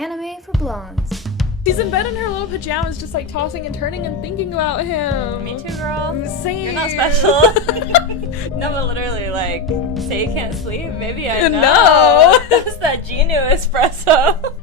Anime for blondes. She's in bed in her little pajamas, just like tossing and turning and thinking about him. Me too, girl. Same. You're not special. No, but literally, like, say you can't sleep? Maybe I know. No. That's that Jin-woo espresso.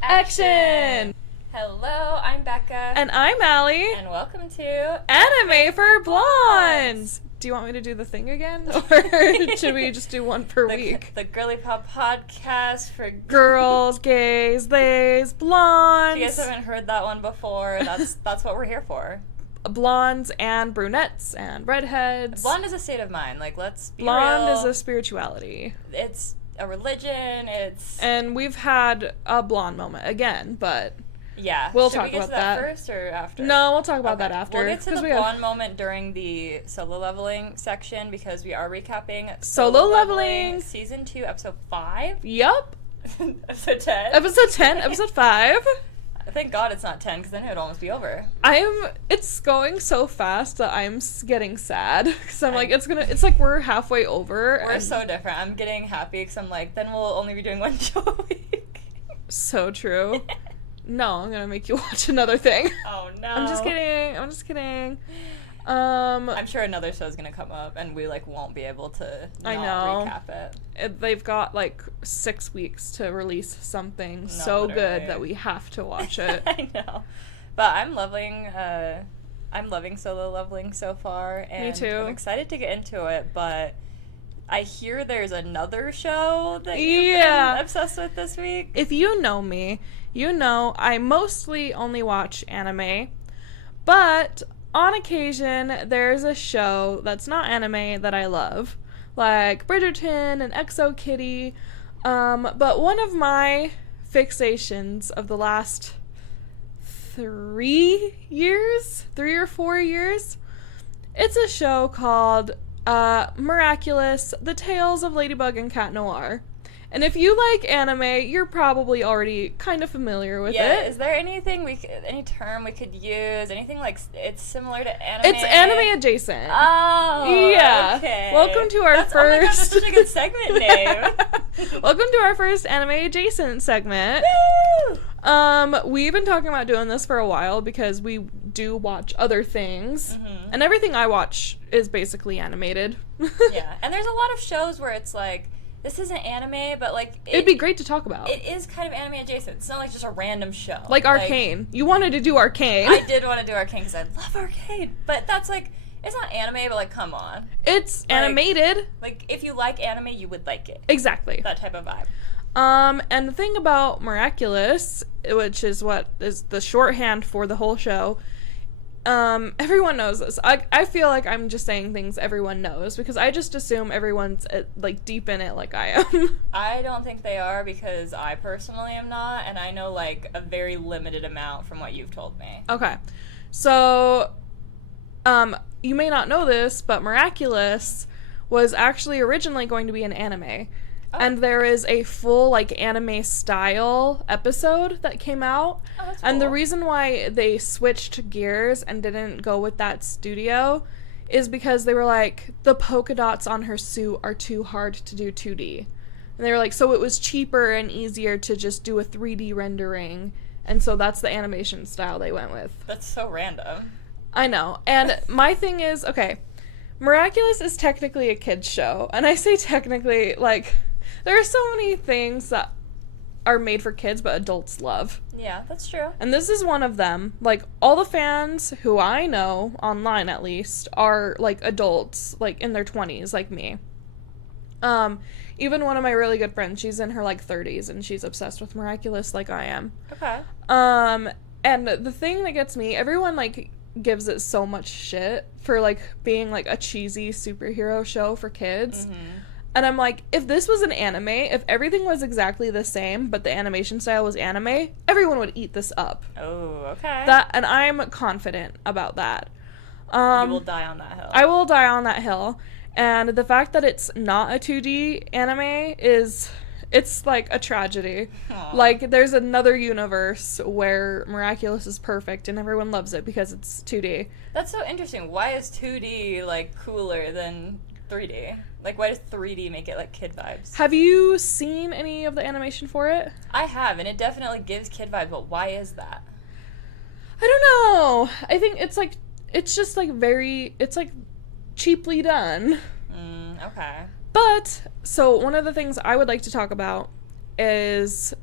Action! Hello, I'm Becca. And I'm Allie. And welcome to Anime for Blondes! Do you want me to do the thing again? Or should we just do one per week? The Girly Pop podcast for girls, gays, theys, blondes. If you guys haven't heard that one before, that's what we're here for. Blondes and brunettes and redheads. Blonde is a state of mind. Like, let's be Blonde real. is a spirituality. It's a religion. And we've had a blonde moment again, but yeah. We'll Should talk we get about to that that first or after? No, we'll talk about that after. We'll get to the blonde moment during the solo leveling section because we are recapping Solo Leveling Season 2, Episode 5. Yup. Episode 10. Episode 10, Episode 5. Thank God it's not 10 because then it would almost be over. It's going so fast that I'm getting sad because I'm like, it's like we're halfway over. We're so different. I'm getting happy because I'm like, then we'll only be doing one show a week. So true. No, I'm gonna make you watch another thing. Oh no. I'm just kidding. I'm sure another show's gonna come up and we like won't be able to recap it. They've got like 6 weeks to release something so literally. good that we have to watch it. I know. But I'm loving solo leveling so far, and Me too. I'm excited to get into it, but I hear there's another show that you've been obsessed with this week. If you know me, you know I mostly only watch anime, but on occasion there's a show that's not anime that I love, like Bridgerton and Exo Kitty, but one of my fixations of the last 3 or 4 years, it's a show called Miraculous, The Tales of Ladybug and Cat Noir. And if you like anime, you're probably already kind of familiar with it. Yeah, is there anything any term we could use? Anything like it's similar to anime? It's anime adjacent. Oh, yeah. Okay. Welcome to our first. Oh my gosh, that's such a good segment name. Welcome to our first anime adjacent segment. Woo! We've been talking about doing this for a while because we do watch other things, mm-hmm. and everything I watch is basically animated. Yeah, and there's a lot of shows where it's like, this isn't anime, but like it'd be great to talk about. It is kind of anime adjacent. It's not like just a random show. Like Arcane. You wanted to do Arcane. I did want to do Arcane because I love Arcane, but that's like, it's not anime, but like, come on. It's animated. Like, if you like anime, you would like it. Exactly. That type of vibe. And the thing about Miraculous, which is what is the shorthand for the whole show, everyone knows this. I feel like I'm just saying things everyone knows because I just assume everyone's like deep in it like I am. I don't think they are because I personally am not, and I know like a very limited amount from what you've told me. Okay. So, you may not know this, but Miraculous was actually originally going to be an anime. Oh. And there is a full, like, anime style episode that came out. Oh, that's And the cool. reason why they switched gears and didn't go with that studio is because they were like, the polka dots on her suit are too hard to do 2D. And they were like, so it was cheaper and easier to just do a 3D rendering. And so that's the animation style they went with. That's so random. I know. And my thing is, okay, Miraculous is technically a kid's show. And I say technically, like, there are so many things that are made for kids but adults love. Yeah, that's true. And this is one of them. Like, all the fans who I know, online at least, are, like, adults, like, in their 20s, like me. Even one of my really good friends, she's in her, like, 30s, and she's obsessed with Miraculous like I am. Okay. And the thing that gets me, everyone, like, gives it so much shit for, like, being, like, a cheesy superhero show for kids. Mm-hmm. And I'm like, if this was an anime, if everything was exactly the same, but the animation style was anime, everyone would eat this up. Oh, okay. And I'm confident about that. You will die on that hill. I will die on that hill. And the fact that it's not a 2D anime it's like a tragedy. Aww. Like, there's another universe where Miraculous is perfect and everyone loves it because it's 2D. That's so interesting. Why is 2D, like, cooler than 3D? Like, why does 3D make it, like, kid vibes? Have you seen any of the animation for it? I have, and it definitely gives kid vibes, but why is that? I don't know. I think it's, like, it's just, like, it's, like, cheaply done. Okay. But, so, one of the things I would like to talk about is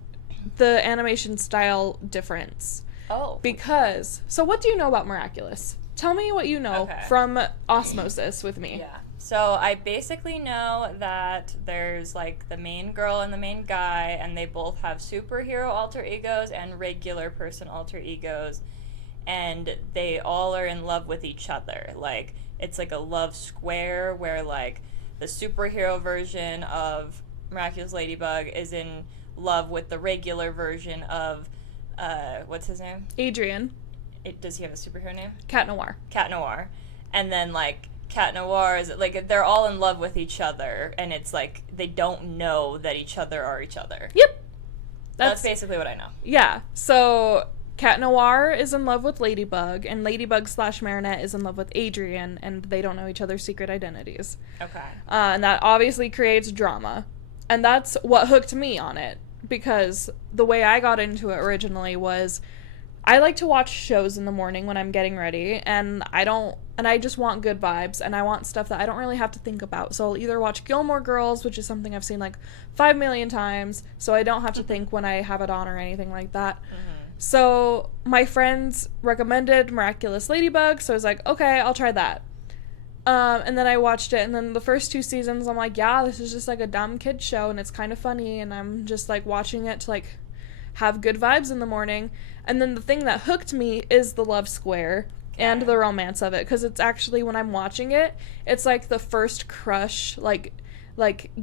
the animation style difference. Oh. Because, so what do you know about Miraculous? Tell me what you know from osmosis with me. Yeah. So I basically know that there's, like, the main girl and the main guy, and they both have superhero alter egos and regular person alter egos, and they all are in love with each other. Like, it's like a love square where, like, the superhero version of Miraculous Ladybug is in love with the regular version of, what's his name? Adrian. Does he have a superhero name? Cat Noir. Cat Noir. And then, like, Cat Noir is, like, they're all in love with each other, and it's, like, they don't know that each other are each other. Yep. That's basically what I know. Yeah. So, Cat Noir is in love with Ladybug, and Ladybug / Marinette is in love with Adrian, and they don't know each other's secret identities. Okay. And that obviously creates drama. And that's what hooked me on it, because the way I got into it originally was I like to watch shows in the morning when I'm getting ready, and I just want good vibes, and I want stuff that I don't really have to think about. So I'll either watch Gilmore Girls, which is something I've seen like 5 million times, so I don't have to think when I have it on or anything like that. So my friends recommended Miraculous Ladybug, so I was like, okay, I'll try that. And then I watched it, and then the first 2 seasons, I'm like, yeah, this is just like a dumb kid show, and it's kind of funny, and I'm just like watching it to like have good vibes in the morning. And then the thing that hooked me is the love square and the romance of it, because it's actually, when I'm watching it, it's like the first crush, like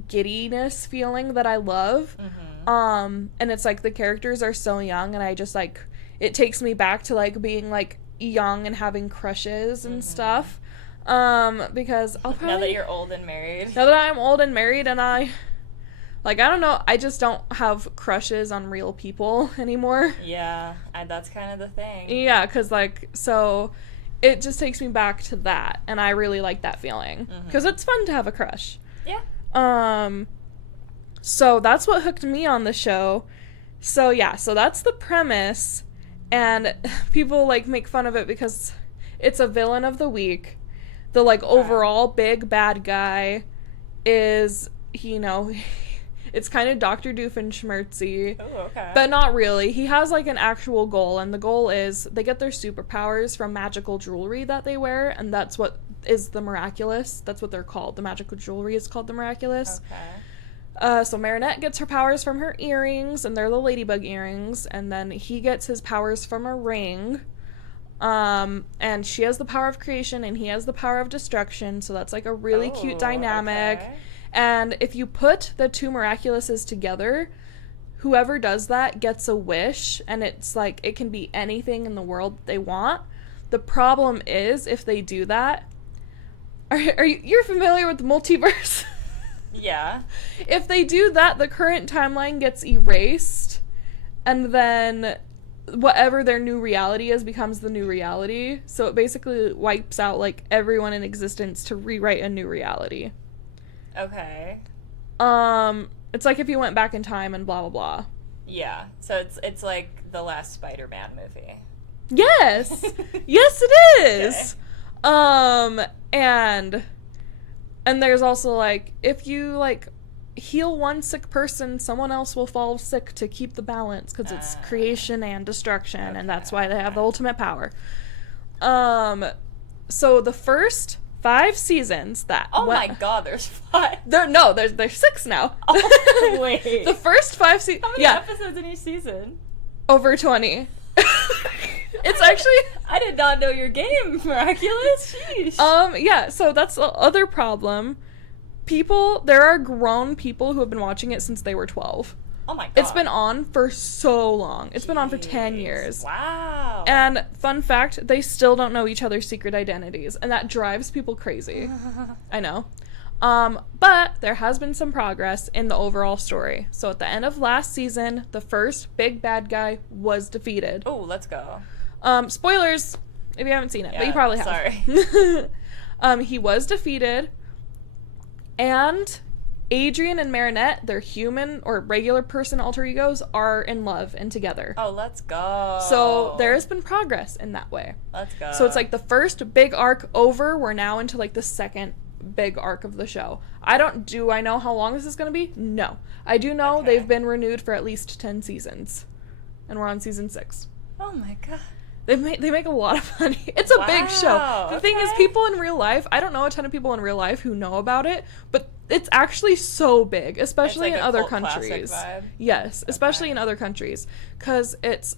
giddiness feeling that I love. And it's like the characters are so young, and I just like, it takes me back to like being like young and having crushes and stuff. Because I'll probably, now that you're old and married. Now that I'm old and married, and I don't know, I just don't have crushes on real people anymore. Yeah, that's kind of the thing. Yeah, because, like, so it just takes me back to that, and I really like that feeling. Because it's fun to have a crush. Yeah. So that's what hooked me on the show. So, yeah, so that's the premise, and people, like, make fun of it because it's a villain of the week. The, like, overall big bad guy is, you know, it's kind of Dr. Doofenshmirtzy. Oh, okay. But not really. He has, like, an actual goal, and the goal is they get their superpowers from magical jewelry that they wear, and that's what is the Miraculous. That's what they're called. The magical jewelry is called the Miraculous. Okay. So Marinette gets her powers from her earrings, and they're the Ladybug earrings, and then he gets his powers from a ring. And she has the power of creation, and he has the power of destruction, so that's, like, a really cute dynamic. Okay. And if you put the 2 Miraculouses together, whoever does that gets a wish, and it's like, it can be anything in the world they want. The problem is, if they do that, you're familiar with the multiverse? Yeah. If they do that, the current timeline gets erased, and then whatever their new reality is becomes the new reality. So it basically wipes out, like, everyone in existence to rewrite a new reality. Okay. It's like if you went back in time and blah blah blah. Yeah. So it's like the last Spider-Man movie. Yes. Yes, it is. Okay. And there's also, like, if you, like, heal one sick person, someone else will fall sick to keep the balance, because it's creation and destruction, and that's why they have the ultimate power. So the first 5 seasons that... Oh my god, there's 5. There's 6 now. Oh, wait. The first 5 seasons... How many episodes in each season? Over 20. It's actually... I did not know your game, Miraculous. Sheesh. Yeah, so that's the other problem. There are grown people who have been watching it since they were 12. Oh my god. It's been on for so long. It's been on for 10 years. Wow. And fun fact, they still don't know each other's secret identities, and that drives people crazy. I know. But there has been some progress in the overall story. So at the end of last season, the first big bad guy was defeated. Oh, let's go. Spoilers if you haven't seen it, but you probably have. Sorry. He was defeated, And Adrian and Marinette, their human or regular person alter egos, are in love and together. Oh, let's go. So there has been progress in that way. Let's go. So it's like the first big arc over. We're now into like the second big arc of the show. I know how long this is going to be? No. I do know they've been renewed for at least 10 seasons. And we're on season 6. Oh my god. They make a lot of money. It's a big show. The thing is, people in real life, I don't know a ton of people in real life who know about it, but it's actually so big, especially like in a other cult classic countries. vibe? Yes, especially in other countries, because it's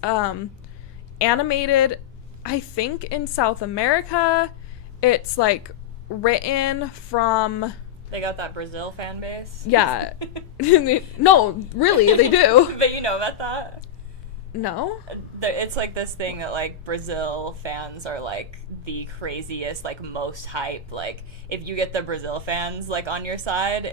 animated. I think in South America, it's like written from. They got that Brazil fan base. Yeah, no, really, they do. But you know about that? No. It's like this thing that like Brazil fans are like the craziest, like most hype. Like if you get the Brazil fans like on your side,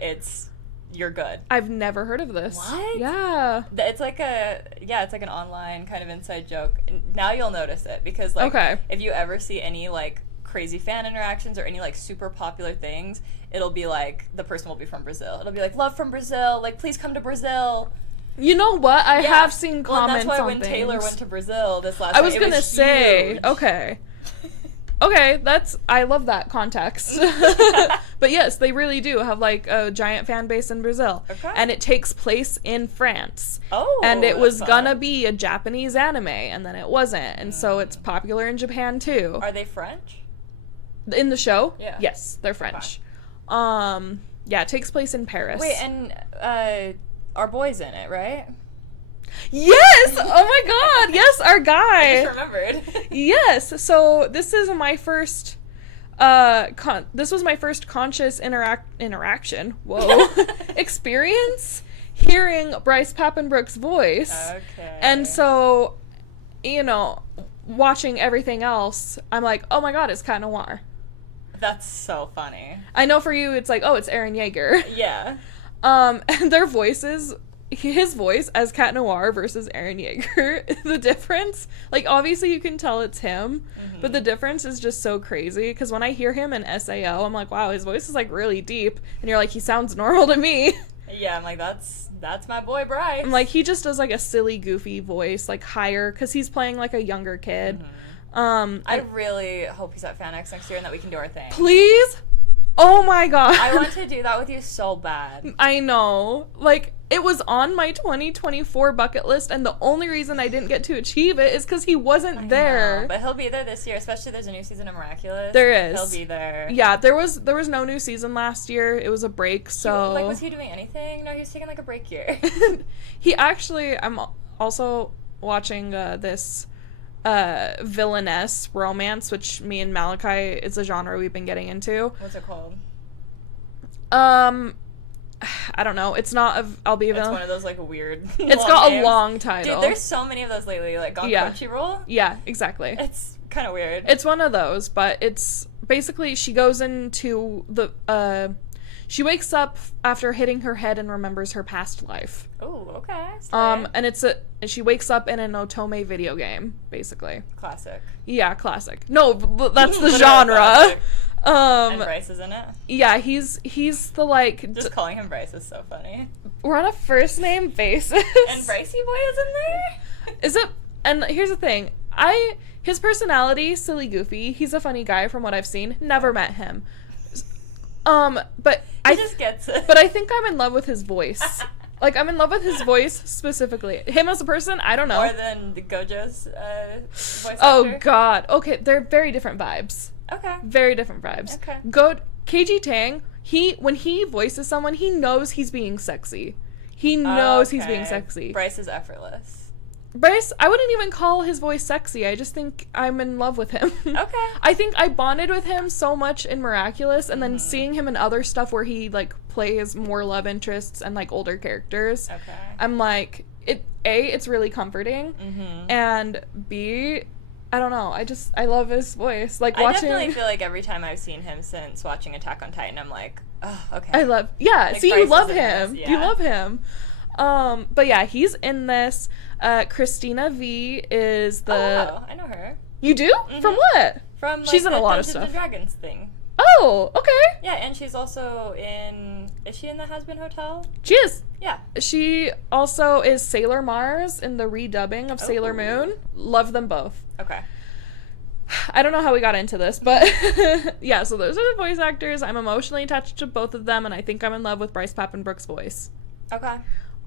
you're good. I've never heard of this. What? Yeah. It's like an online kind of inside joke. Now you'll notice it because like if you ever see any like crazy fan interactions or any like super popular things, it'll be like the person will be from Brazil. It'll be like love from Brazil, like please come to Brazil. You know what? I have seen comments on that's why when things. Taylor went to Brazil this last I was night, gonna say, huge. okay, I love that context. But yes, they really do have like a giant fan base in Brazil. Okay. And it takes place in France. Oh, and it was that's gonna fun. be a Japanese anime, and then it wasn't. And so it's popular in Japan too. Are they French? In the show? Yeah. Yes, they're French. Yeah, it takes place in Paris. Wait, and our boy's in it, right? Yes! Oh my god! Yes, our guy! I just remembered. Yes, so this is my first this was my first conscious interaction. Whoa. Experience hearing Bryce Papenbrook's voice. Okay. And so, you know, watching everything else, I'm like, "Oh my god, it's Cat Noir." That's so funny. I know for you it's like, "Oh, it's Eren Yeager." Yeah. And their voices, his voice as Cat Noir versus Eren Yeager, the difference, like obviously you can tell it's him, but the difference is just so crazy, because when I hear him in SAO, I'm like, wow, his voice is like really deep, and you're like, he sounds normal to me. Yeah, I'm like, that's my boy Bryce. I'm like, he just does like a silly, goofy voice, like higher, because he's playing like a younger kid. I really hope he's at FanX next year and that we can do our thing. Please? Oh my god. I want to do that with you so bad. I know. Like, it was on my 2024 bucket list, and the only reason I didn't get to achieve it is because he wasn't there. No, but he'll be there this year, especially there's a new season of Miraculous. There is. He'll be there. Yeah, there was no new season last year. It was a break, so... Like, was he doing anything? No, he was taking, like, a break year. He actually... I'm also watching this villainess romance, which me and Malachi, it's a genre we've been getting into. What's it called? I don't know. It's not I'll be a villain. It's one of those, like, weird It's got names. a long title. Dude, there's so many of those lately, like, on Crunchyroll. Yeah, exactly. It's kind of weird. It's one of those, but it's basically she goes into the she wakes up after hitting her head and remembers her past life. Oh, okay. And she wakes up in an Otome video game, basically. Classic. Yeah, classic. No, that's the Literally genre. classic. And Bryce is in it. Yeah, he's the like. Just calling him Bryce is so funny. We're on a first name basis. And Brycey boy is in there. Is it? And here's the thing. His personality, silly goofy. He's a funny guy from what I've seen. Never met him. But He just gets it. But I think I'm in love with his voice. Like, I'm in love with his voice specifically. Him as a person, I don't know. More than the Gojo's voice Oh actor? god. Okay, they're very different vibes. Okay. Very different vibes. Okay. KG Tang, when he voices someone, he knows he's being sexy. He knows he's being sexy. Bryce is effortless. Bryce, I wouldn't even call his voice sexy. I just think I'm in love with him. Okay. I think I bonded with him so much in Miraculous, and then seeing him in other stuff where he, like, plays more love interests and, like, older characters. Okay. I'm like, it's really comforting, and B, I don't know, I love his voice. Like, watching... I definitely feel like every time I've seen him since watching Attack on Titan, I'm like, oh, okay. Like, Bryce you love is in him. this, You yeah. love him. But yeah, he's in this. Christina V is the... Oh, I know her. You do? From what? From, like, She's in the a lot of Dungeons stuff. and Dragons thing. Oh, okay. Yeah, and she's also in... Is she in the Has Been Hotel? She is. Yeah. She also is Sailor Mars in the redubbing of Sailor Moon. Love them both. Okay. I don't know how we got into this, but yeah, so those are the voice actors. I'm emotionally attached to both of them, and I think I'm in love with Bryce Papenbrook's voice. Okay.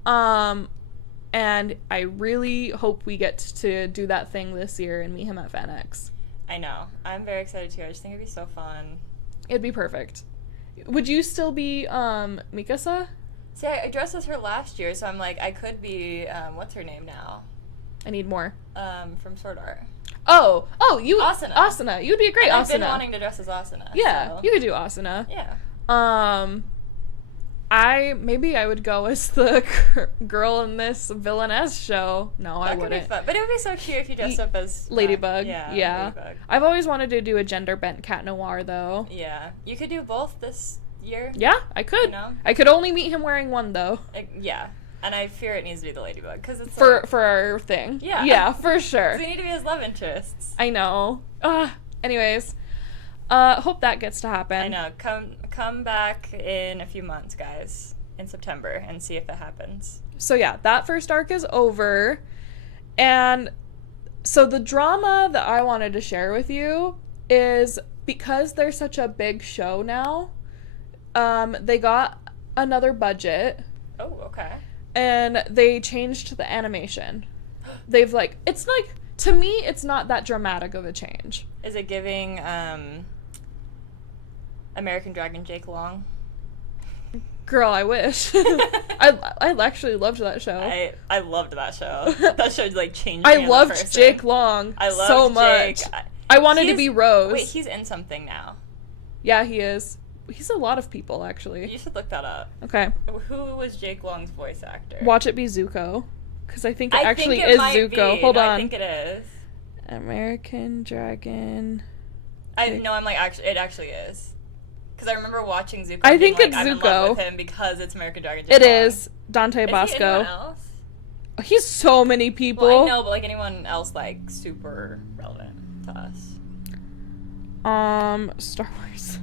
And I really hope we get to do that thing this year and meet him at FanX. I know. I'm very excited too. I just think it'd be so fun. It'd be perfect. Would you still be Mikasa? See, I dressed as her last year, so I'm like, I could be, what's her name now? I need more. From Sword Art. Oh, you Asuna. Asuna. You would be a great and Asuna. I've been wanting to dress as Asuna. Yeah, so. you could do Asuna. Yeah. I would go as the girl in this villainess show. No, I wouldn't. That could be fun. But it would be so cute if you dressed up as Ladybug. Yeah. Ladybug. I've always wanted to do a gender bent cat noir though. Yeah. You could do both this year. Yeah, I could. You know? I could only meet him wearing one though. Yeah. And I fear it needs to be the Ladybug because it's for like, for our thing. Yeah. Yeah, for sure. They need to be his love interests. I know. Anyways, hope that gets to happen. I know. Come back in a few months, guys, in September, and see if it happens. So yeah, that first arc is over, and so the drama that I wanted to share with you is because they're such a big show now. They got another budget. Oh, okay. And they changed the animation. They've it's like, to me, it's not that dramatic of a change. Is it giving American Dragon Jake Long? Girl, I wish. I actually loved that show. I loved that show. That show changed me. I loved Jake Long so much. I wanted to be Rose. Wait, he's in something now. Yeah, he is. He's a lot of people, actually. You should look that up. Okay. Who was Jake Long's voice actor? Watch it be Zuko. Because I think it actually think is might Zuko. Be. Hold no, on. I think it is. American Dragon. I'm actually, it actually is. Because I remember watching Zuko. I think it's I'm in Zuko. love with him because it's American Dragon Jake It Long. is Dante Is Bosco. he anyone else? He's so many people. Well, I know, but anyone else super relevant to us? Star Wars.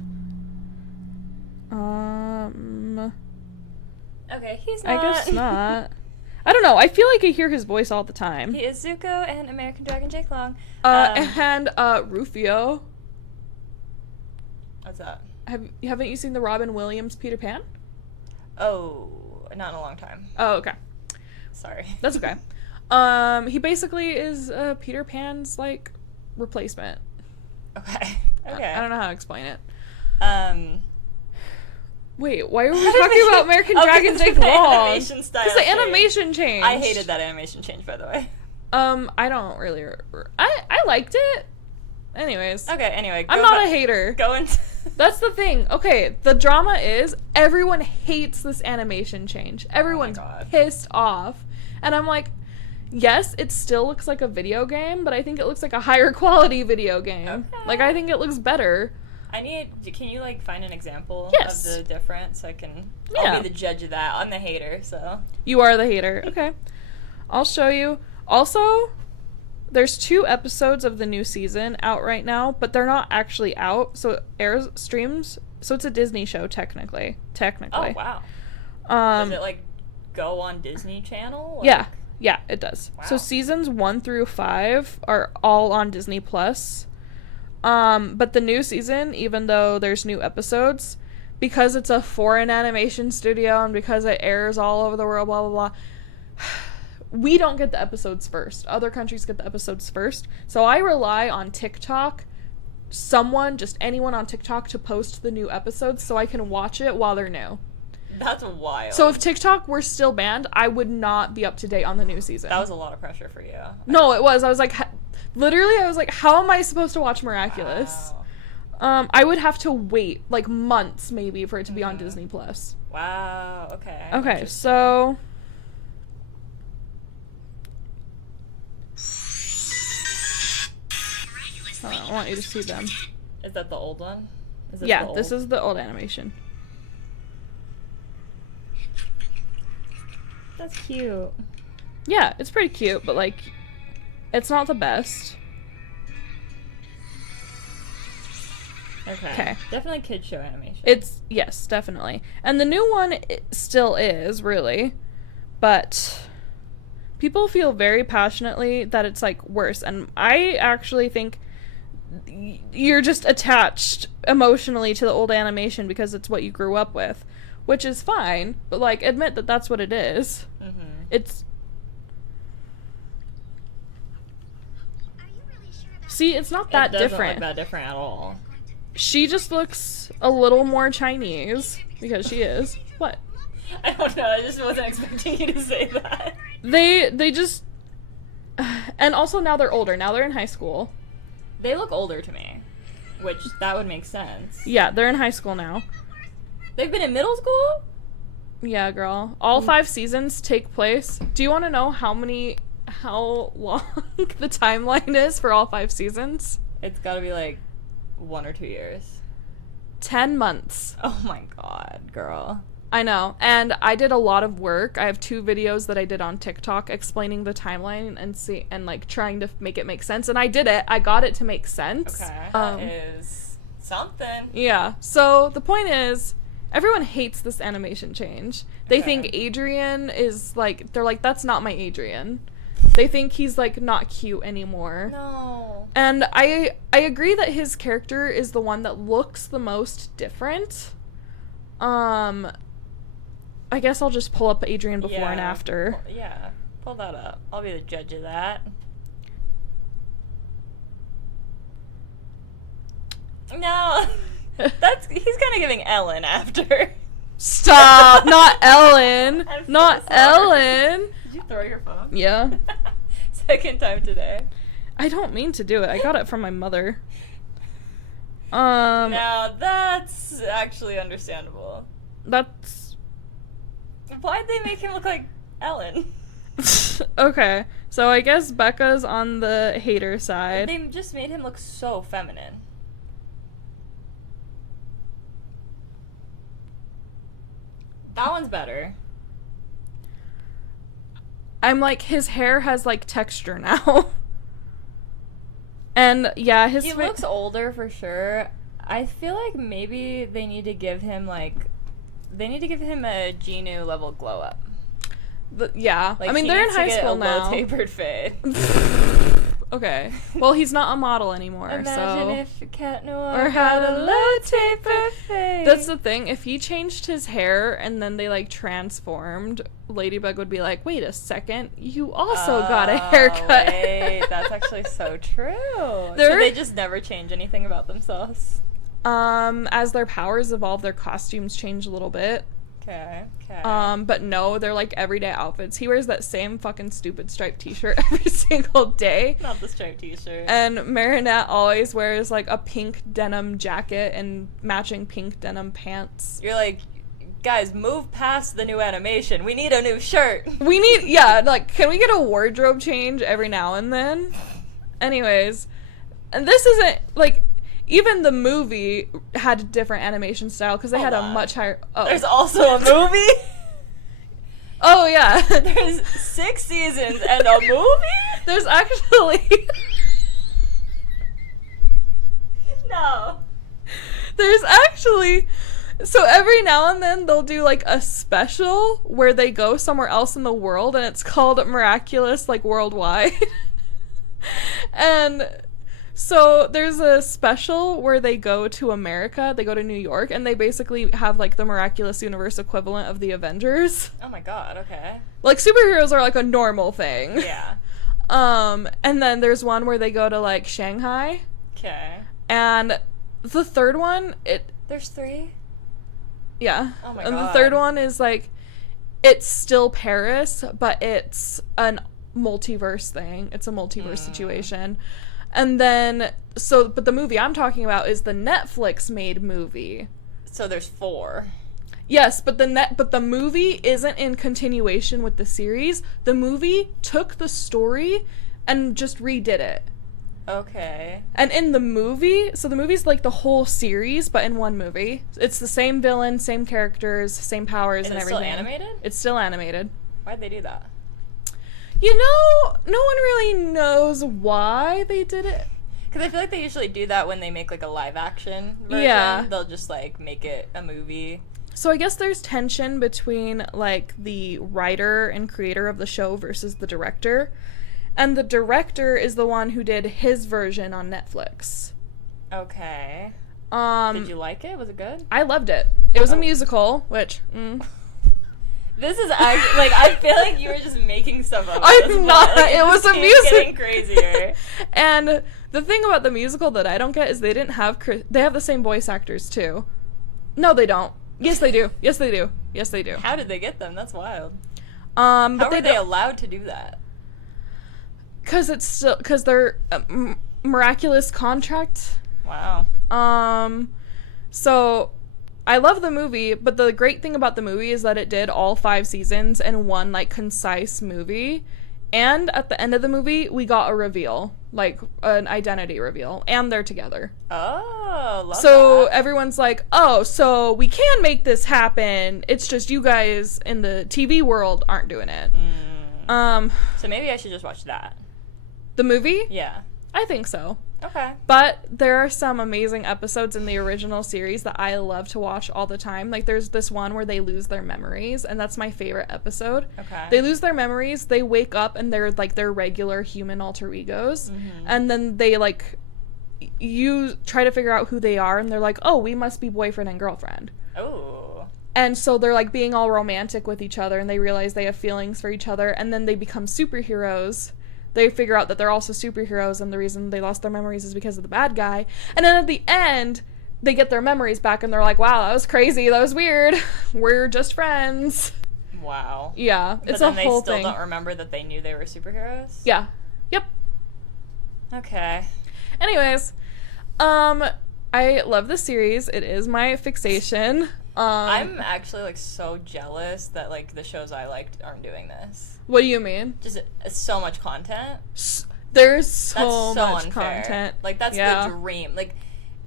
Okay, he's I not. guess not. I don't know. I feel like I hear his voice all the time. He is Zuko and American Dragon Jake Long. And Rufio. What's that? Haven't you seen the Robin Williams Peter Pan? Oh, not in a long time. Oh, okay. Sorry. That's okay. He basically is Peter Pan's replacement. Okay. Okay. I don't know how to explain it. Um. Wait, why are we talking about American Dragon Jake Long? Because the animation changed. I hated that animation change, by the way. I don't really. I liked it. Anyways. Okay. Anyway, I'm not a hater. Go into. That's the thing. Okay, the drama is everyone hates this animation change. Everyone's pissed off. And I'm like, yes, it still looks like a video game, but I think it looks like a higher quality video game. Okay. I think it looks better. Can you find an example Yes. of the difference? Yeah. I'll be the judge of that. I'm the hater, so. You are the hater. Okay. I'll show you. Also, there's 2 episodes of the new season out right now, but they're not actually out, so it streams, so it's a Disney show technically. Oh, wow. Does it go on Disney Channel? Yeah, it does. Wow. So seasons 1 through 5 are all on Disney Plus. But the new season, even though there's new episodes, because it's a foreign animation studio and because it airs all over the world, blah, blah, blah, we don't get the episodes first. Other countries get the episodes first. So I rely on TikTok, anyone on TikTok to post the new episodes so I can watch it while they're new. That's wild. So if TikTok were still banned, I would not be up to date on the new season. That was a lot of pressure for you. No, it was. I was like, how am I supposed to watch Miraculous? Wow. I would have to wait months maybe for it to be on Disney Plus. Wow. Okay. Okay, so I want you to see them. Is that the old one? This is the old animation. That's cute. Yeah, it's pretty cute, but it's not the best. Okay. Definitely kid show animation. Yes, definitely. And the new one still is, really. But people feel very passionately that it's, like, worse. And I actually think you're just attached emotionally to the old animation because it's what you grew up with, which is fine. But, like, admit that that's what it is. Mm-hmm. It's... See, it's not that different. It doesn't look that different at all. She just looks a little more Chinese, because she is. What? I don't know, I just wasn't expecting you to say that. They just... And also now they're older. Now they're in high school. They look older to me, which that would make sense. Yeah, they're in high school now. They've been in middle school? Yeah, girl. All 5 seasons take place. Do you want to know how long the timeline is for all 5 seasons? It's gotta be like 1 or 2 years. 10 months. Oh my god, girl. I know. And I did a lot of work. I have 2 videos that I did on TikTok explaining the timeline and like trying to make it make sense. And I did it. I got it to make sense. Okay. That is something. Yeah. So the point is, everyone hates this animation change. They think Adrian is like, they're like, that's not my Adrian. They think he's like not cute anymore. No. And I agree that his character is the one that looks the most different. I guess I'll just pull up Adrian before and after. Pull that up. I'll be the judge of that. No. He's kind of giving Ellen after. Stop! Not Ellen! Not Ellen! Did you throw your phone? Yeah. Second time today. I don't mean to do it. I got it from my mother. Now, that's actually understandable. That's... Why'd they make him look like Ellen? Okay. So I guess Becca's on the hater side. They just made him look so feminine. That one's better. I'm like, his hair has like texture now. And yeah, he looks older for sure. I feel like maybe they need to give him a Jin-woo level glow up. Yeah. Like, I mean, they're in high school now. Low tapered fade. Okay. Well, he's not a model anymore. Imagine if Cat Noir Noir had a low tapered fade. That's the thing. If he changed his hair and then they like transformed, Ladybug would be like, "Wait a second, you also got a haircut." Wait, that's actually so true. So they just never change anything about themselves. As their powers evolve, their costumes change a little bit. Okay. But no, they're like everyday outfits. He wears that same fucking stupid striped t-shirt every single day. Not the striped t-shirt. And Marinette always wears like a pink denim jacket and matching pink denim pants. You're like, guys, move past the new animation. We need a new shirt. Can we get a wardrobe change every now and then? Anyways, and this isn't like... Even the movie had a different animation style because they had a much higher... Oh. There's also a movie? Oh, yeah. There's 6 seasons and a movie? There's actually... No. There's actually... So every now and then they'll do like a special where they go somewhere else in the world and it's called Miraculous like Worldwide. And... So there's a special where they go to America, they go to New York, and they basically have like the Miraculous Universe equivalent of the Avengers. Oh my god, okay. Like superheroes are like a normal thing. Yeah. And then there's one where they go to like Shanghai. Okay. And the third one, There's 3? Yeah. Oh my god. And god. the third one is like, it's still Paris, but it's a multiverse thing. It's a multiverse situation. And then, but the movie I'm talking about is the Netflix-made movie. So there's 4. Yes, but the movie isn't in continuation with the series. The movie took the story and just redid it. Okay. And in the movie, so the movie's like the whole series, but in one movie. It's the same villain, same characters, same powers, and everything. Is it still animated? It's still animated. Why'd they do that? You know, no one really knows why they did it. Because I feel like they usually do that when they make, like, a live-action version. Yeah. They'll just, like, make it a movie. So I guess there's tension between, like, the writer and creator of the show versus the director. And the director is the one who did his version on Netflix. Okay. Did you like it? Was it good? I loved it. It was a musical, which... This is actually, like, I feel like you were just making stuff up. I'm not. Like, it was a musical. Getting crazier. And the thing about the musical that I don't get is they didn't have they have the same voice actors too. No, they don't. Yes, they do. Yes, they do. Yes, they do. How did they get them? That's wild. But how are they allowed to do that? Because they're miraculous contract. Wow. So I love the movie, but the great thing about the movie is that it did all 5 seasons in one, like, concise movie. And at the end of the movie, we got a reveal, like, an identity reveal, and they're together. Oh, love so that. Everyone's like, oh, so we can make this happen. It's just you guys in the TV world aren't doing it. So maybe I should just watch that. The movie? Yeah. I think so. Okay. But there are some amazing episodes in the original series that I love to watch all the time. Like, there's this one where they lose their memories, and that's my favorite episode. Okay. They lose their memories, they wake up, and they're, like, their regular human alter egos. Mm-hmm. And then they, like, you try to figure out who they are, and they're like, oh, we must be boyfriend and girlfriend. Oh. And so they're, like, being all romantic with each other, and they realize they have feelings for each other, and then they become superheroes. They figure out that they're also superheroes, and the reason they lost their memories is because of the bad guy. And then at the end, they get their memories back, and they're like, wow, that was crazy, that was weird. We're just friends. Wow. Yeah, it's a whole thing. But then they still don't remember that they knew they were superheroes? Yeah. Yep. Okay. Anyways, I love this series. It is my fixation. I'm actually, like, so jealous that, like, the shows I liked aren't doing this. What do you mean? Just so much content. There's so That's much unfair. content. Like, that's the dream. Like,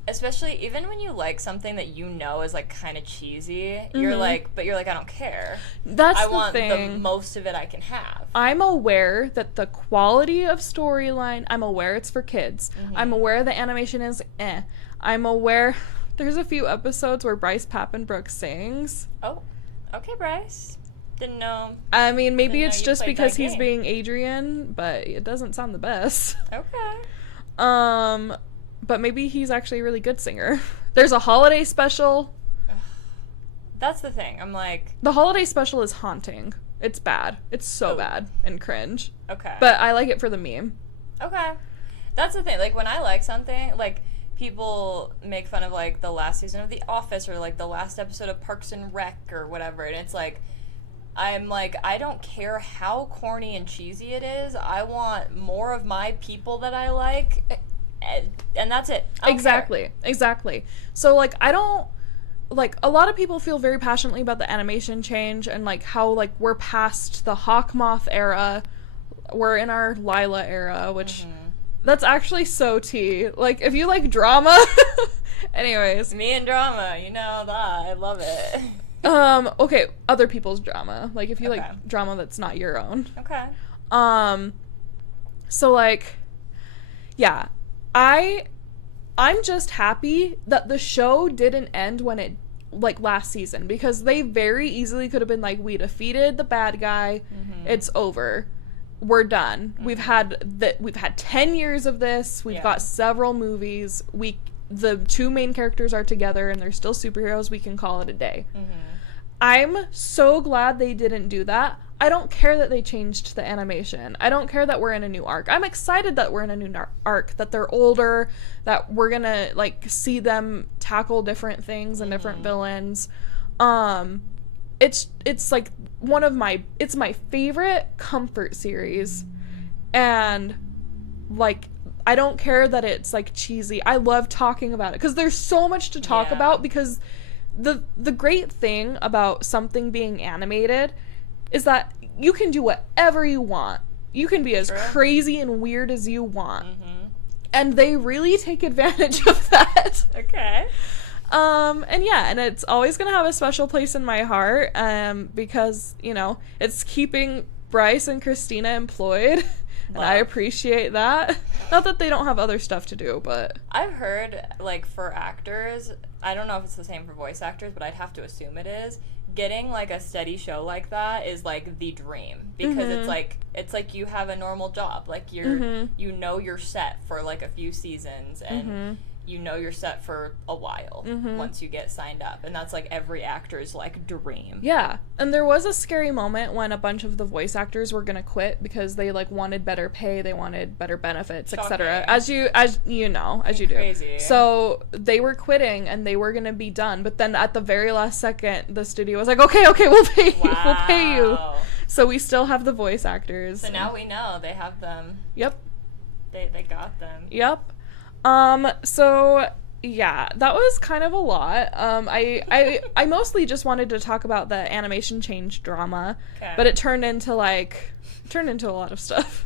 especially even when you like something that you know is, like, kind of cheesy, you're like, I don't care. That's I the want thing. the most of it I can have. I'm aware that the quality of storyline, I'm aware it's for kids. I'm aware the animation is I'm aware there's a few episodes where Bryce Papenbrook sings. Oh, okay, Bryce. Didn't know. I mean, maybe it's just because he's game. being Adrian, but it doesn't sound the best. Okay. But maybe he's actually a really good singer. There's a holiday special. That's the thing. I'm like... The holiday special is haunting. It's bad. It's so bad and cringe. Okay. But I like it for the meme. Okay. That's the thing. Like, when I like something, like, people make fun of, like, the last season of The Office or, like, the last episode of Parks and Rec or whatever, and it's like... I'm like, I don't care how corny and cheesy it is. I want more of my people that I like, and that's it. Exactly. So, like, I don't, like, a lot of people feel very passionately about the animation change and, like, how, like, we're past the Hawkmoth era. We're in our Lila era, which, that's actually so tea. Like, if you like drama, anyways. Me and drama, you know that. I love it. Okay, other people's drama. Like, if you like drama that's not your own. Okay. So, like, yeah. I'm just happy that the show didn't end when it, like, last season. Because they very easily could have been like, we defeated the bad guy. It's over. We're done. We've had 10 years of this. We've got several movies. The 2 main characters are together and they're still superheroes. We can call it a day. I'm so glad they didn't do that. I don't care that they changed the animation. I don't care that we're in a new arc. I'm excited that we're in a new arc, that they're older, that we're gonna, like, see them tackle different things and different villains. It's like it's my favorite comfort series. And, like, I don't care that it's, like, cheesy. I love talking about it because there's so much to talk about, because the great thing about something being animated is that you can do whatever you want. You can be as crazy and weird as you want. And they really take advantage of that. Okay. And it's always going to have a special place in my heart, because, you know, it's keeping Bryce and Christina employed. And I appreciate that. Not that they don't have other stuff to do, but... I've heard, like, for actors, I don't know if it's the same for voice actors, but I'd have to assume it is, getting, like, a steady show like that is, like, the dream. Because it's like you have a normal job. Like, you know you're set for, like, a few seasons, and you know you're set for a while once you get signed up. And that's, like, every actor's, like, dream. Yeah. And there was a scary moment when a bunch of the voice actors were going to quit because they, like, wanted better pay, they wanted better benefits, etc. As you do. Crazy. So they were quitting and they were going to be done. But then at the very last second, the studio was like, okay, we'll pay you. Wow. We'll pay you. So we still have the voice actors. So now we know they have them. Yep. They got them. Yep. So yeah, that was kind of a lot. I mostly just wanted to talk about the animation change drama, but it turned into a lot of stuff.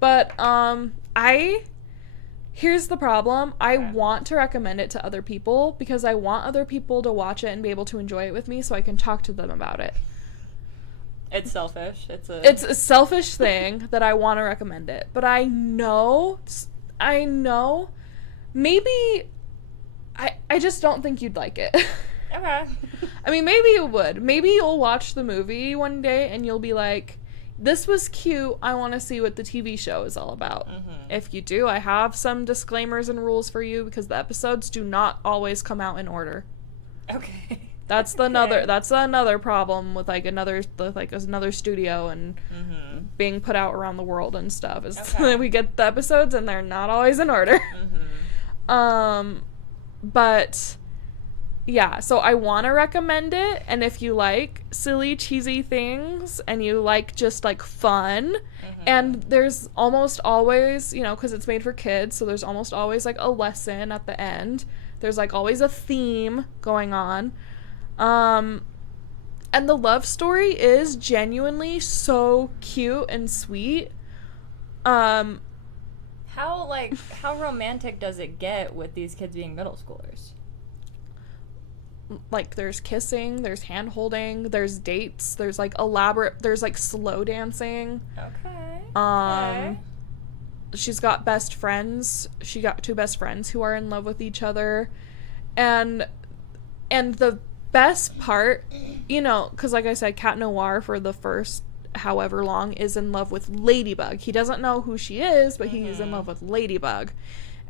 But here's the problem. I want to recommend it to other people because I want other people to watch it and be able to enjoy it with me so I can talk to them about it. It's selfish. It's a selfish thing that I want to recommend it. But I know maybe I just don't think you'd like it. Okay. I mean, maybe you would. Maybe you'll watch the movie one day and you'll be like, this was cute. I want to see what the TV show is all about. If you do, I have some disclaimers and rules for you because the episodes do not always come out in order. Okay. That's another problem with another studio and being put out around the world and stuff is we get the episodes and they're not always in order. But yeah, so I want to recommend it, and if you like silly, cheesy things and you like just like fun, and there's almost always, because it's made for kids, so there's almost always like a lesson at the end. There's like always a theme going on. And the love story is genuinely so cute and sweet. How romantic does it get with these kids being middle schoolers? Like, there's kissing, there's hand holding, there's dates, there's like there's like slow dancing. Okay. She's got best friends. She got two best friends who are in love with each other. And the best part, because like I said, Cat Noir for the first however long is in love with Ladybug. He doesn't know who she is, but he's in love with Ladybug.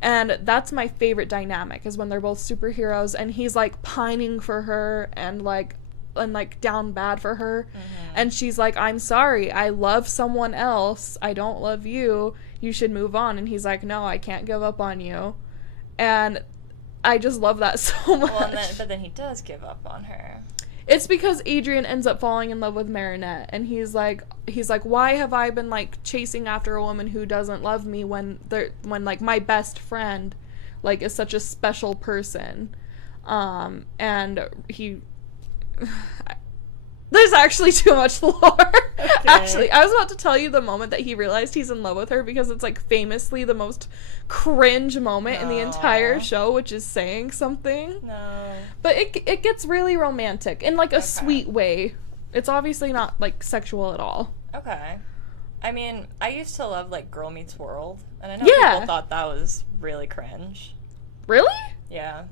And that's my favorite dynamic, is when they're both superheroes and he's like pining for her and like down bad for her. And she's like, I'm sorry, I love someone else, I don't love you, you should move on. And he's like, no, I can't give up on you. And I just love that so much. Well, but then he does give up on her. It's because Adrian ends up falling in love with Marinette, and he's like, why have I been like chasing after a woman who doesn't love me when like my best friend like is such a special person, and he. There's actually too much lore. Okay. Actually, I was about to tell you the moment that he realized he's in love with her, because it's like famously the most cringe moment in the entire show, which is saying something. No. But it gets really romantic in like a sweet way. It's obviously not like sexual at all. Okay. I mean, I used to love like Girl Meets World, and I know people thought that was really cringe. Really? Yeah.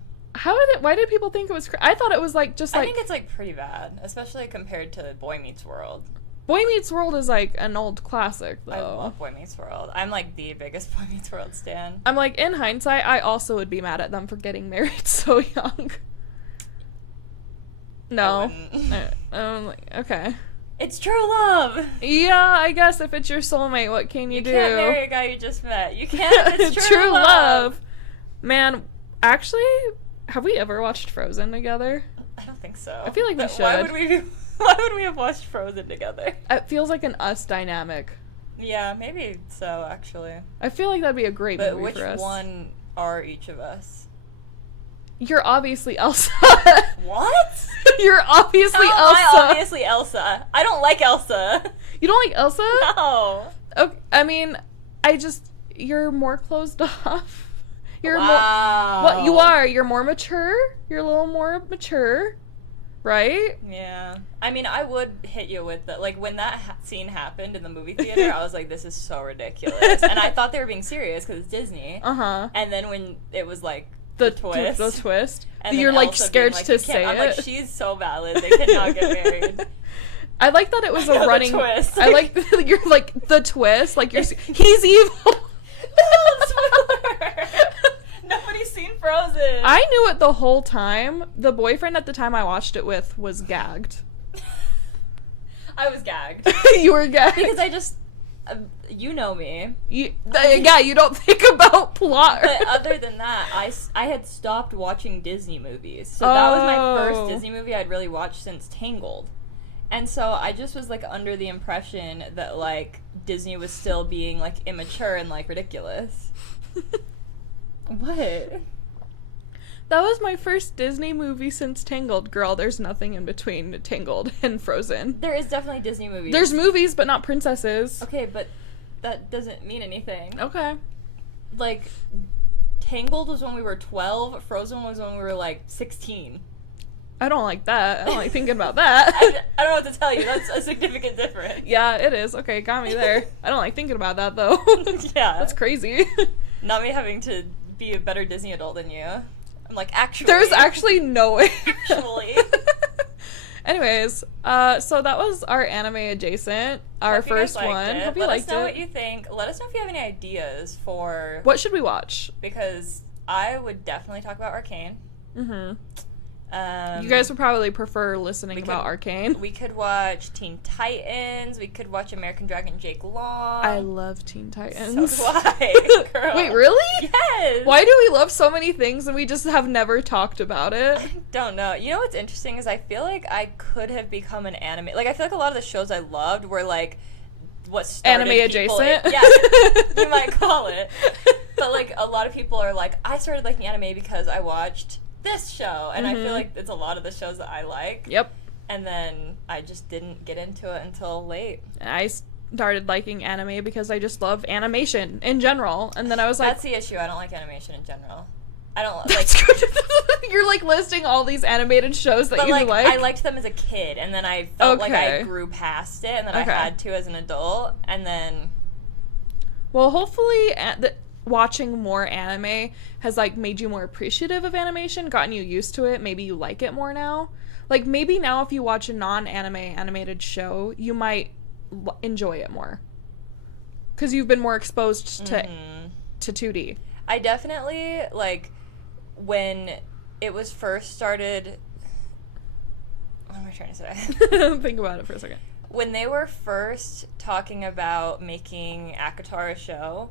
Why did people think it was I thought it was like just like... I think it's like pretty bad, especially compared to Boy Meets World. Boy Meets World is like an old classic, though. I love Boy Meets World. I'm like the biggest Boy Meets World stan. I'm like, in hindsight, I also would be mad at them for getting married so young. No. I'm like, okay. It's true love! Yeah, I guess if it's your soulmate, what can you do? You can't marry a guy you just met. You can't if it's true love. Man, actually... Have we ever watched Frozen together? I don't think so. I feel like we should. Why would we have watched Frozen together? It feels like an us dynamic. Yeah, maybe so, actually. I feel like that'd be a great movie for us. But which one are each of us? You're obviously Elsa. What? You're obviously How Elsa. am I obviously Elsa? I don't like Elsa. You don't like Elsa? No. Okay, I mean, you're more closed off. You're wow. More... What you are? You're more mature. You're a little more mature. right? Yeah. I mean, I would hit you with the, like, when that scene happened in the movie theater, I was like, this is so ridiculous. And I thought they were being serious because it's Disney. Uh-huh. And then when it was, like, The twist. twist. And You're, then like, Elsa scared being like, to "You can't," say I'm it. like, she's so valid. They cannot get married. I like that it was a running... twist. I like you're like, the twist. Like, he's evil. No, spoiler! Nobody's seen Frozen. I knew it the whole time. The boyfriend at the time I watched it with was gagged. I was gagged. You were gagged? Because I just... you know me. You don't think about plot. But other than that, I had stopped watching Disney movies. So that was my first Disney movie I'd really watched since Tangled. And so I just was, like, under the impression that, like, Disney was still being, like, immature and, like, ridiculous. What? That was my first Disney movie since Tangled. Girl, there's nothing in between Tangled and Frozen. There is definitely Disney movies. There's movies, but not princesses. Okay, but that doesn't mean anything. Okay. Like, Tangled was when we were 12, Frozen was when we were, like, 16. I don't like that. I don't like thinking about that. I don't know what to tell you. That's a significant difference. Yeah, it is. Okay, got me there. I don't like thinking about that, though. Yeah. That's crazy. Not me having to be a better Disney adult than you. I'm like, actually. There's actually no way. Actually. Anyways, so that was our anime adjacent, our Hope you guys first liked one. it. Hope you Let liked us know it. what you think. Let us know if you have any ideas for... What should we watch? Because I would definitely talk about Arcane. Mm-hmm. You guys would probably prefer listening about Arcane. We could watch Teen Titans. We could watch American Dragon Jake Long. I love Teen Titans. So do I, girl. Wait, really? Yes. Why do we love so many things and we just have never talked about it? I don't know. You know what's interesting is I feel like I could have become an anime. Like, I feel like a lot of the shows I loved were, like, what started Anime people adjacent? Yeah, you might call it. But, like, a lot of people are like, I started liking anime because I watched this show. And I feel like it's a lot of the shows that I like. Yep. And then I just didn't get into it until late. I started liking anime because I just love animation in general. And then I was like... That's the issue. I don't like animation in general. I don't like... That's good. You're, like, listing all these animated shows that but, you like. like. I liked them as a kid, and then I felt like I Okay. grew past it, and then I Okay. had to as an adult, and then... Well, hopefully watching more anime has, like, made you more appreciative of animation, gotten you used to it. Maybe you like it more now. Like, maybe now if you watch a non-anime animated show, you might enjoy it more. Because you've been more exposed to 2D. I definitely, like, when it was first started... What am I trying to say? Think about it for a second. When they were first talking about making ACOTAR a show...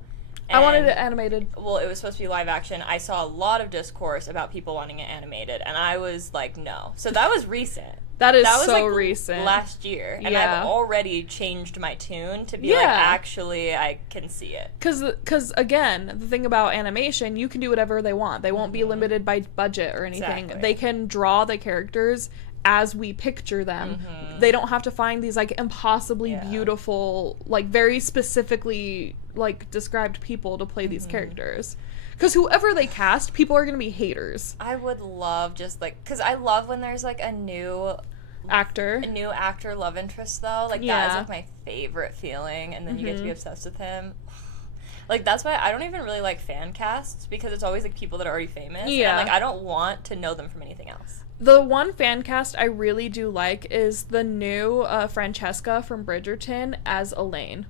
I wanted it animated. Well, it was supposed to be live action. I saw a lot of discourse about people wanting it animated, and I was like, no. So that was recent. That was so like recent. Last year. And Yeah. I've already changed my tune to be like, actually, I can see it. Because, again, the thing about animation, you can do whatever they want. They won't be limited by budget or anything. Exactly. They can draw the characters as we picture them. They don't have to find these, like, impossibly beautiful, like, very specifically, like, described people to play these characters. Because whoever they cast, people are going to be haters. I would love just, like... Because I love when there's, like, a new Actor. love interest, though. Like, that is, like, my favorite feeling. And then you get to be obsessed with him. Like, that's why I don't even really like fan casts. Because it's always, like, people that are already famous. Yeah. And, like, I don't want to know them from anything else. The one fan cast I really do like is the new Francesca from Bridgerton as Elaine.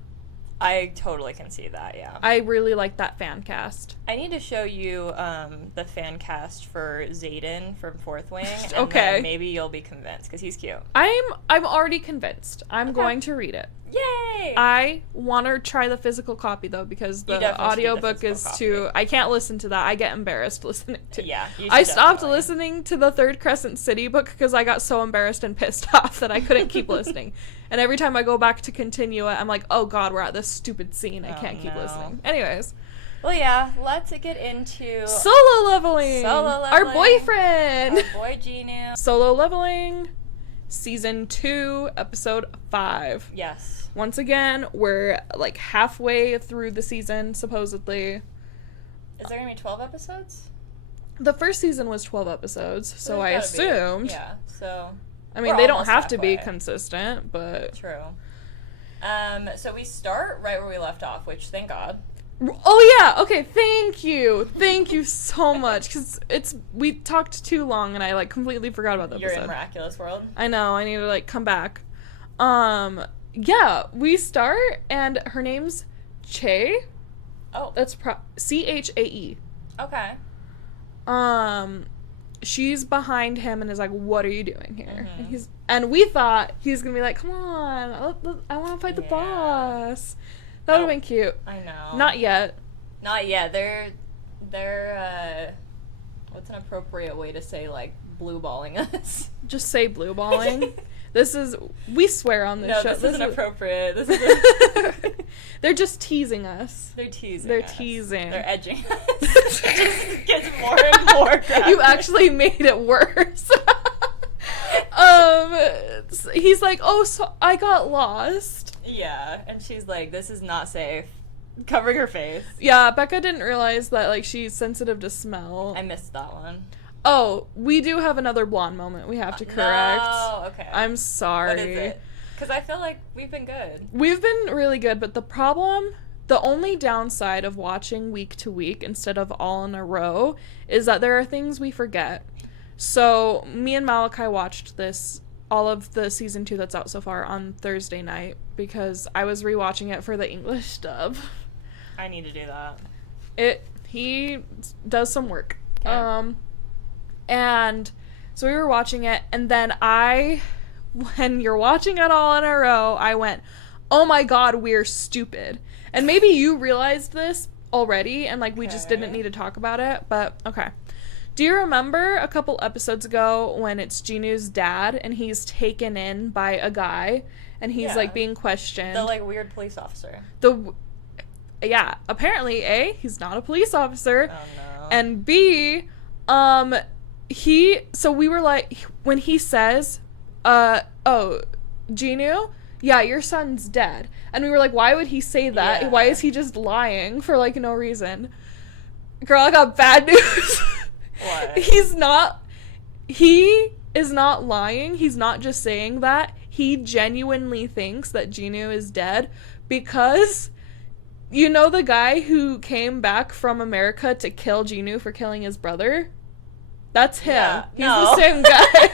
I totally can see that, yeah. I really like that fan cast. I need to show you the fan cast for Xaden from Fourth Wing. And Okay. then maybe you'll be convinced, because he's cute. I'm already convinced. I'm going to read it. Yay! I want to try the physical copy, though, because You the definitely should get the audiobook physical is copy. too... I can't listen to that. I get embarrassed listening to... Yeah, you should I stopped definitely. listening to the Third Crescent City book because I got so embarrassed and pissed off that I couldn't keep listening. And every time I go back to continue it, I'm like, oh god, we're at this stupid scene. I can't keep no. listening. Anyways. Well, yeah, let's get into Solo leveling! Solo Our leveling. boyfriend! our boy Jin-woo. Solo leveling, season 2, episode 5. Yes. Once again, we're like halfway through the season, supposedly. Is there going to be 12 episodes? The first season was 12 episodes, so I There's gotta be. assumed. Yeah, so... I mean, We're they don't almost have to be halfway. consistent, but... True. So we start right where we left off, which, thank God. Oh, yeah, okay, thank you. Thank you so much, because we talked too long, and I, like, completely forgot about the You're episode. in Miraculous World. I know, I need to, like, come back. Yeah, we start, and her name's Che. Oh. That's Chae. Okay. She's behind him and is like, "What are you doing here?" Mm-hmm. And we thought he was gonna be like, "Come on, I want to fight the boss." That would have been cute. I know. Not yet. Not yet. They're what's an appropriate way to say, like, blue balling us? Just say blue balling. We swear on this show. No, this isn't appropriate. This is They're just teasing us. They're teasing. They're us. teasing. They're edging us. It just gets more and more graphic. You actually made it worse. He's like, "Oh, so I got lost." Yeah, and she's like, "This is not safe." Covering her face. Yeah, Becca didn't realize that, like, she's sensitive to smell. I missed that one. Oh, we do have another blonde moment we have to correct. No, okay. I'm sorry. What is it? Because I feel like we've been good. We've been really good, but the only downside of watching week to week instead of all in a row is that there are things we forget. So, me and Malachi watched all of the season 2 that's out so far on Thursday night because I was rewatching it for the English dub. I need to do that. He does some work. Okay. And so we were watching it, and then when you're watching it all in a row, I went, "Oh my god, we're stupid." And maybe you realized this already, and, like, we just didn't need to talk about it, but okay. Do you remember a couple episodes ago when it's Jin-woo's dad, and he's taken in by a guy, and he's, like, being questioned? The, like, weird police officer. Yeah, apparently, A, he's not a police officer, Oh, no. and B, so we were like, when he says, "Oh, Jin-woo, yeah, your son's dead," and we were like, why would he say that? Yeah. Why is he just lying for, like, no reason? Girl, I got bad news. What? He is not lying. He's not just saying that. He genuinely thinks that Jin-woo is dead because, you know, the guy who came back from America to kill Jin-woo for killing his brother? That's him. Yeah. He's No. the same guy.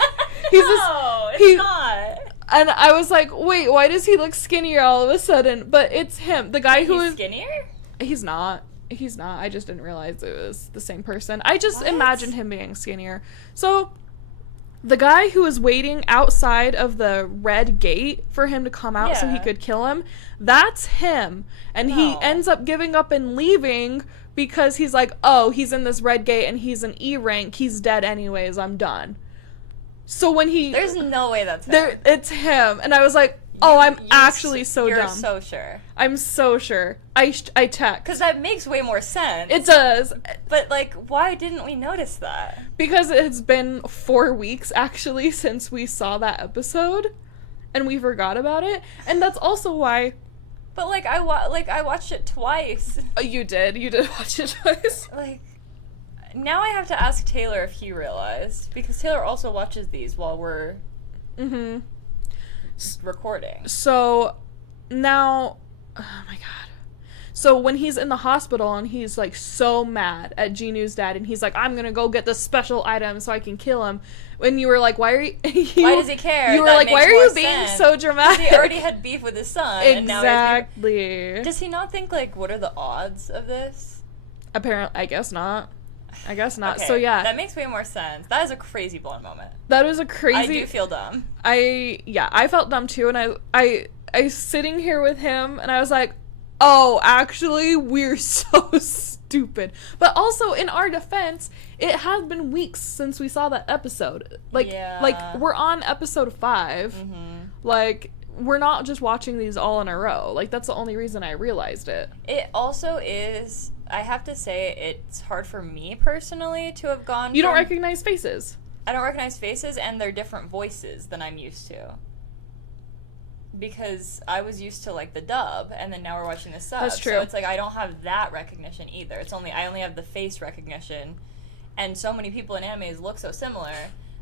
It's not. And I was like, wait, why does he look skinnier all of a sudden? But it's him. The guy who He's is... skinnier? He's not. I just didn't realize it was the same person. I just What? imagined him being skinnier. So, the guy who was waiting outside of the red gate for him to come out so he Yeah. could kill him, that's him. And he No. ends up giving up and leaving because he's like, "Oh, he's in this red gate and he's an E rank. He's dead anyways. I'm done." So when There's no way that's him. it's him. And I was like, "Oh, I'm actually so You're dumb." so sure. I'm so sure. I checked. Because that makes way more sense. It does. But, like, why didn't we notice that? Because it's been 4 weeks, actually, since we saw that episode. And we forgot about it. And that's also why... But, like, I watched it twice. Oh, you did watch it twice. Like, now I have to ask Taylor if he realized. Because Taylor also watches these while we're Mm-hmm. recording. So, now... Oh, my God. So, when he's in the hospital and he's, like, so mad at Jin-woo's dad, and he's like, "I'm gonna go get the special item so I can kill him." When you were like, why are you... Why does he care? You were That like, why makes are you more being sense. so dramatic? He already had beef with his son. And now Exactly. does he not think, like, what are the odds of this? Apparently, I guess not. Okay, So, yeah. That makes way more sense. That is a crazy blonde moment. That was a crazy... I do feel dumb. I felt dumb too, and I was sitting here with him, and I was like, "Oh, actually, we're so stupid." But also, in our defense, it has been weeks since we saw that episode. Like, we're on episode 5. Mm-hmm. Like, we're not just watching these all in a row. Like, that's the only reason I realized it. It also is, I have to say, it's hard for me personally to have gone You don't from- recognize faces. I don't recognize faces, and they're different voices than I'm used to. Because I was used to, like, the dub, and then now we're watching the sub. That's true. So it's like I don't have that recognition either. I only have the face recognition, and so many people in animes look so similar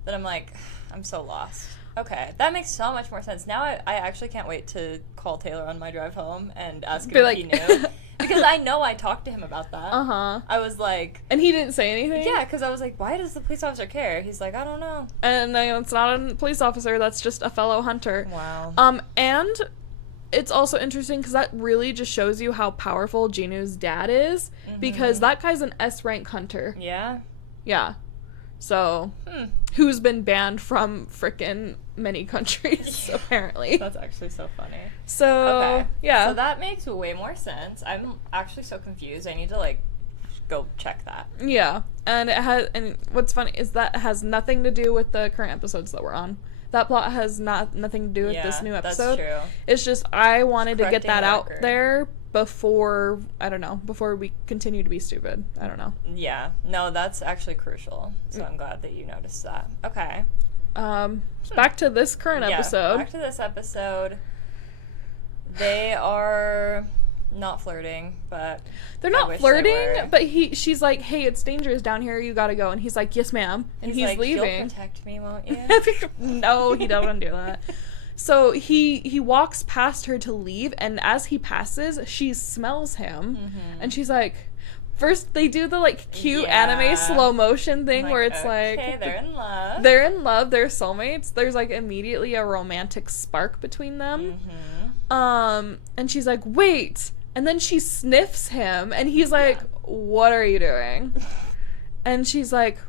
that I'm like, I'm so lost. Okay, that makes so much more sense. Now I actually can't wait to call Taylor on my drive home and ask him if he knew. Because I know I talked to him about that. Uh-huh. I was like... And he didn't say anything? Yeah, because I was like, why does the police officer care? He's like, I don't know. And it's not a police officer, that's just a fellow hunter. Wow. And it's also interesting because that really just shows you how powerful Jin-woo's dad is. Mm-hmm. Because that guy's an S-rank hunter. Yeah? Yeah. So, who's been banned from frickin' many countries, apparently. That's actually so funny. So, okay. Yeah. So that makes way more sense. I'm actually so confused. I need to, like, go check that. Yeah. And what's funny is that it has nothing to do with the current episodes that we're on. That plot has nothing to do with this new episode. That's true. It's just I wanted to get that out record. there before we continue to be stupid. I don't know. Yeah. No, that's actually crucial. So I'm glad that you noticed that. Okay. Back to this current episode. Back to this episode. They are not flirting, but they're not flirting, but she's like, "Hey, it's dangerous down here. You gotta go." And he's like, "Yes, ma'am." And he's like, leaving. "You'll protect me, won't you?" No, he doesn't do that. So he walks past her to leave, and as he passes, she smells him, and she's like, first they do the like cute anime slow motion thing where it's okay, they're in love. They're in love, they're soulmates. There's like immediately a romantic spark between them. And she's like, "Wait." And then she sniffs him, and he's like, "What are you doing?" And she's like,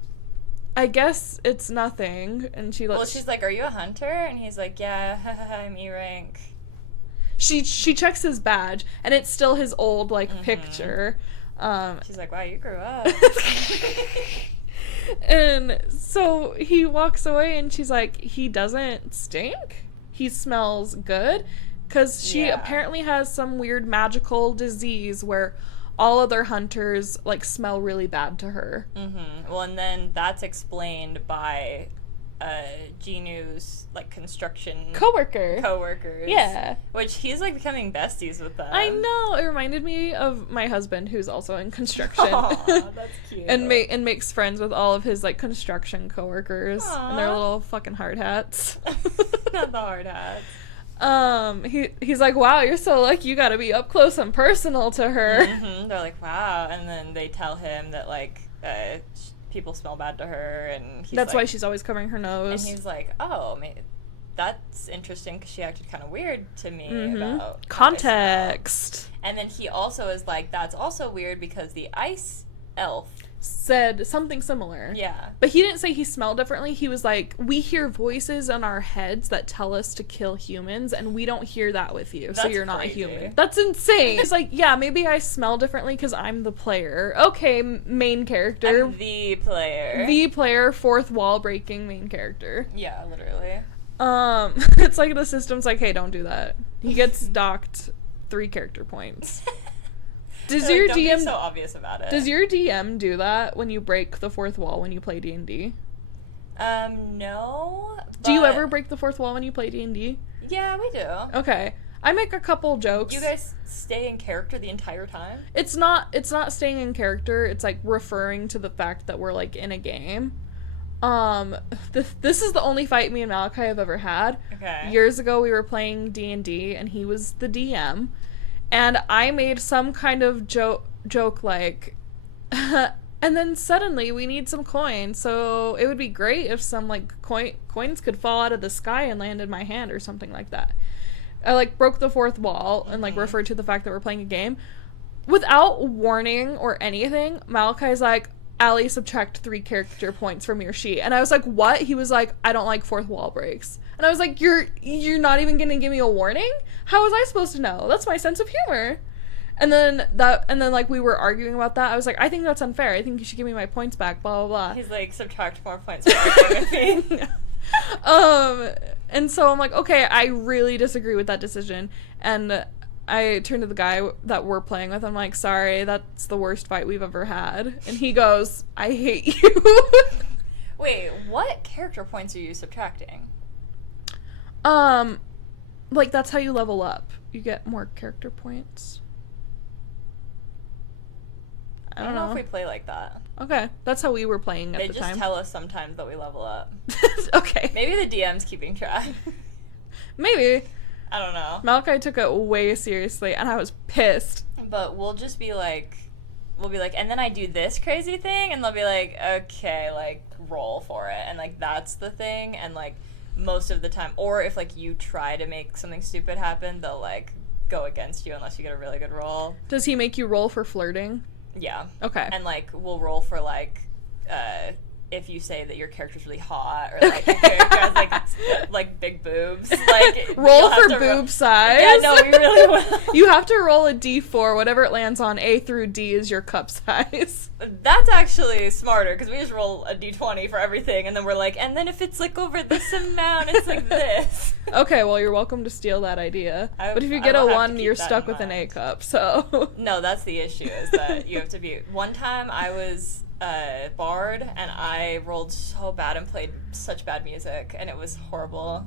"I guess it's nothing." And she's like, "Are you a hunter?" And he's like, "Yeah, I'm E rank." She checks his badge, and it's still his old like picture. She's like, "Wow, you grew up." And so he walks away, and she's like, "He doesn't stink. He smells good." Because she apparently has some weird magical disease where all other hunters, like, smell really bad to her. Well, and then that's explained by Jin-woo's, like, construction... Coworkers. Yeah. Which he's, like, becoming besties with them. I know. It reminded me of my husband, who's also in construction. Aww, that's cute. and makes friends with all of his, like, construction coworkers. Aww. And their little fucking hard hats. Not the hard hats. He's like, "Wow, you're so lucky you gotta be up close and personal to her." They're like, "Wow," and then they tell him that, like, people smell bad to her, and he's that's like, why she's always covering her nose. And he's like, "Oh, that's interesting, because she acted kind of weird to me about context." And then he also is like, "That's also weird because the ice elf said something similar." Yeah. But he didn't say he smelled differently. He was like, "We hear voices in our heads that tell us to kill humans, and we don't hear that with you, so you're not human." That's insane. It's like, yeah, maybe I smell differently because I'm the player. Okay, main character. I'm the player. The player, fourth wall breaking main character. Yeah, literally. It's like the system's like, "Hey, don't do that." He gets docked 3 character points. Does so, your don't DM be so obvious about it? Does your DM do that when you break the 4th wall when you play D&D? No. Do you ever break the 4th wall when you play D&D? Yeah, we do. Okay. I make a couple jokes. You guys stay in character the entire time? It's not staying in character. It's like referring to the fact that we're like in a game. This is the only fight me and Malachi have ever had. Okay. Years ago we were playing D&D and he was the DM. And I made some kind of joke like, and then suddenly we need some coins, so it would be great if some like coins could fall out of the sky and land in my hand or something like that. I like broke the 4th wall and like referred to the fact that we're playing a game. Without warning or anything, Malachi's like, "Allie, subtract 3 character points from your sheet." And I was like, "What?" He was like, "I don't like 4th wall breaks." And I was like, You're not even gonna give me a warning? How was I supposed to know? That's my sense of humor. And then like we were arguing about that. I was like, "I think that's unfair. I think you should give me my points back, blah blah blah." He's like, "Subtract more points for arguing with me." And so I'm like, "Okay, I really disagree with that decision." And I turned to the guy that we're playing with. I'm like, "Sorry, that's the worst fight we've ever had." And he goes, "I hate you." Wait, what character points are you subtracting? Like that's how you level up. You get more character points. I don't know if we play like that. Okay, that's how we were playing at They the time. just tell us sometimes that we level up. Okay. Maybe the DM's keeping track. Maybe. I don't know. Malachi took it way seriously, and I was pissed. But we'll just be like, and then I do this crazy thing, and they'll be like, okay, like, roll for it. And, like, that's the thing. And, like, most of the time, or if, like, you try to make something stupid happen, they'll, like, go against you unless you get a really good roll. Does he make you roll for flirting? Yeah. Okay. And, like, we'll roll for, like, if you say that your character's really hot, or, like, your character has, like, big boobs. Like, roll for boob size? Yeah, no, we really will. You have to roll a D4. Whatever it lands on, A through D is your cup size. That's actually smarter, because we just roll a D20 for everything, and then we're like, and then if it's, like, over this amount, it's like this. Okay, well, you're welcome to steal that idea. But if you get a 1, you're stuck with an A cup, so... No, that's the issue, is that you have to be... One time, I was... Bard, and I rolled so bad and played such bad music, and it was horrible.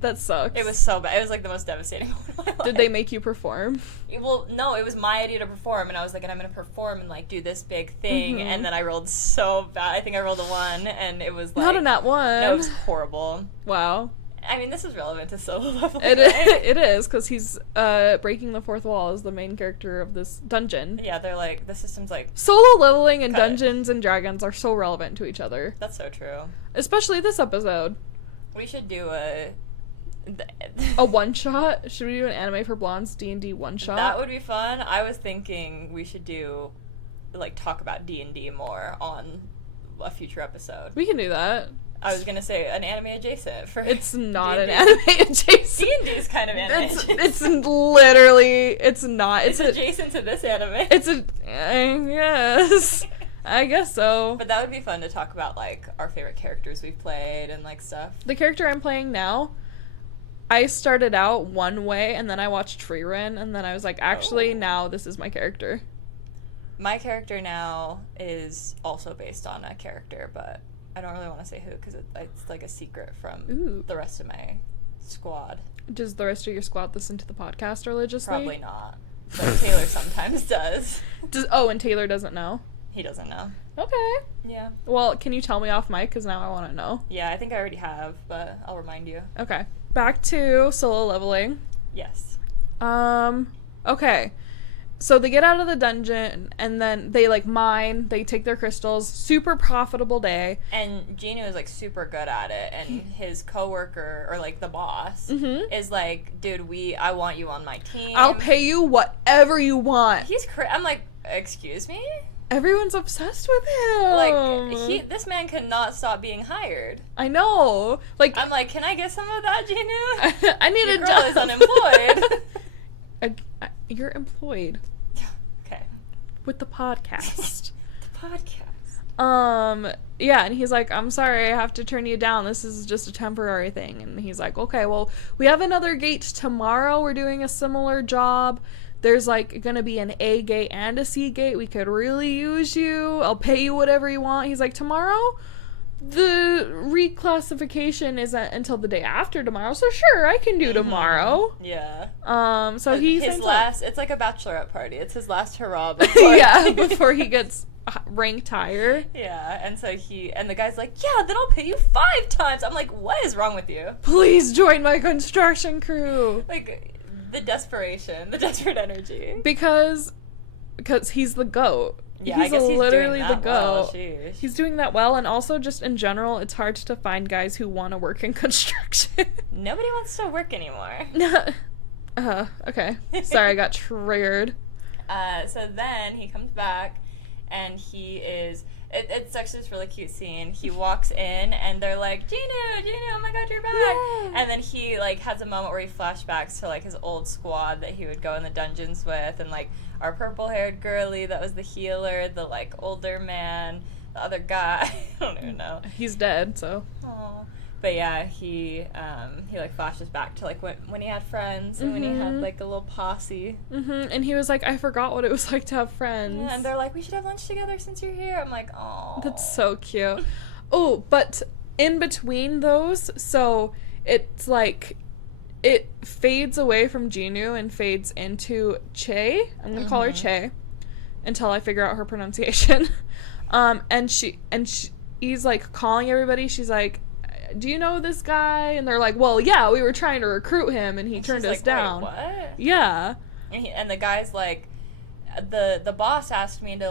That sucks. It was so bad. It was like the most devastating moment of my life. Did they make you perform? Well, no, it was my idea to perform, and I was like, and I'm gonna perform and like do this big thing, and then I rolled so bad. I think I rolled a 1, and it was like not a nat 1. No, it was horrible. Wow. I mean, this is relevant to solo leveling. It is, because he's breaking the fourth wall as the main character of this dungeon. Yeah, they're like, the system's like... Solo leveling and Dungeons and Dragons are so relevant to each other. That's so true. Especially this episode. We should do a one-shot? Should we do an Anime for Blondes D&D one-shot? That would be fun. I was thinking we should do, like, talk about D&D more on a future episode. We can do that. I was gonna say an anime adjacent for. It's not D&D. an anime adjacent. D&D is kind of anime adjacent. It's literally. It's not. It's adjacent to this anime. It's a. Yes. I guess so. But that would be fun to talk about, like, our favorite characters we've played and, like, stuff. The character I'm playing now, I started out one way, and then I watched Frieren, and then I was like, actually, now this is my character. My character now is also based on a character, but I don't really want to say who, because it's like a secret from the rest of my squad. Does the rest of your squad listen to the podcast religiously? Probably not. But Taylor sometimes does. And Taylor doesn't know? He doesn't know. Okay. Yeah. Well, can you tell me off mic? Because now I want to know. Yeah, I think I already have, but I'll remind you. Okay. Back to solo leveling. Yes. Okay. So they get out of the dungeon, and then they, like, mine. They take their crystals. Super profitable day. And Jin-woo is, like, super good at it. And his coworker, or, like, the boss, is like, dude, I want you on my team. I'll pay you whatever you want. I'm like, excuse me? Everyone's obsessed with him. Like, this man cannot stop being hired. I know. Like, I'm like, can I get some of that, Jin-woo? I need Your a girl job. is unemployed. You're employed. Okay. With the podcast. The podcast. Yeah, and he's like, I'm sorry, I have to turn you down. This is just a temporary thing. And he's like, okay, well, we have another gate tomorrow. We're doing a similar job. There's, like, gonna be an A gate and a C gate. We could really use you. I'll pay you whatever you want. He's like, tomorrow? The reclassification isn't until the day after tomorrow, so sure, I can do tomorrow. Yeah. So he's it's like a bachelorette party. It's his last hurrah before before he gets ranked higher. Yeah, and so the guy's like, yeah, then I'll pay you 5 times. I'm like, what is wrong with you? Please join my construction crew. Like, the desperation, the desperate energy. Because he's the GOAT. Yeah, I guess he's literally doing that the well. GOAT. He's doing that well, and also just in general, it's hard to find guys who want to work in construction. Nobody wants to work anymore. Okay. Sorry, I got triggered. So then he comes back, and he is... It's actually this really cute scene. He walks in, and they're like, Jin-woo, oh my god, you're back! Yeah. And then he, like, has a moment where he flashbacks to, like, his old squad that he would go in the dungeons with, and, like, our purple-haired girly that was the healer, the, like, older man, the other guy. I don't even know. He's dead, so... Aww. But yeah, he like flashes back to, like, when he had friends and when he had, like, a little posse. And he was like, I forgot what it was like to have friends. Yeah, and they're like, we should have lunch together since you're here. I'm like, oh. That's so cute. Oh, but in between those, so it's like it fades away from Jin-woo and fades into Che. I'm gonna call her Che. until I figure out her pronunciation. And he's like calling everybody. She's like, do you know this guy? And they're like, well, yeah, we were trying to recruit him and he turned us down. Wait, what? Yeah. And the guy's like, the boss asked me to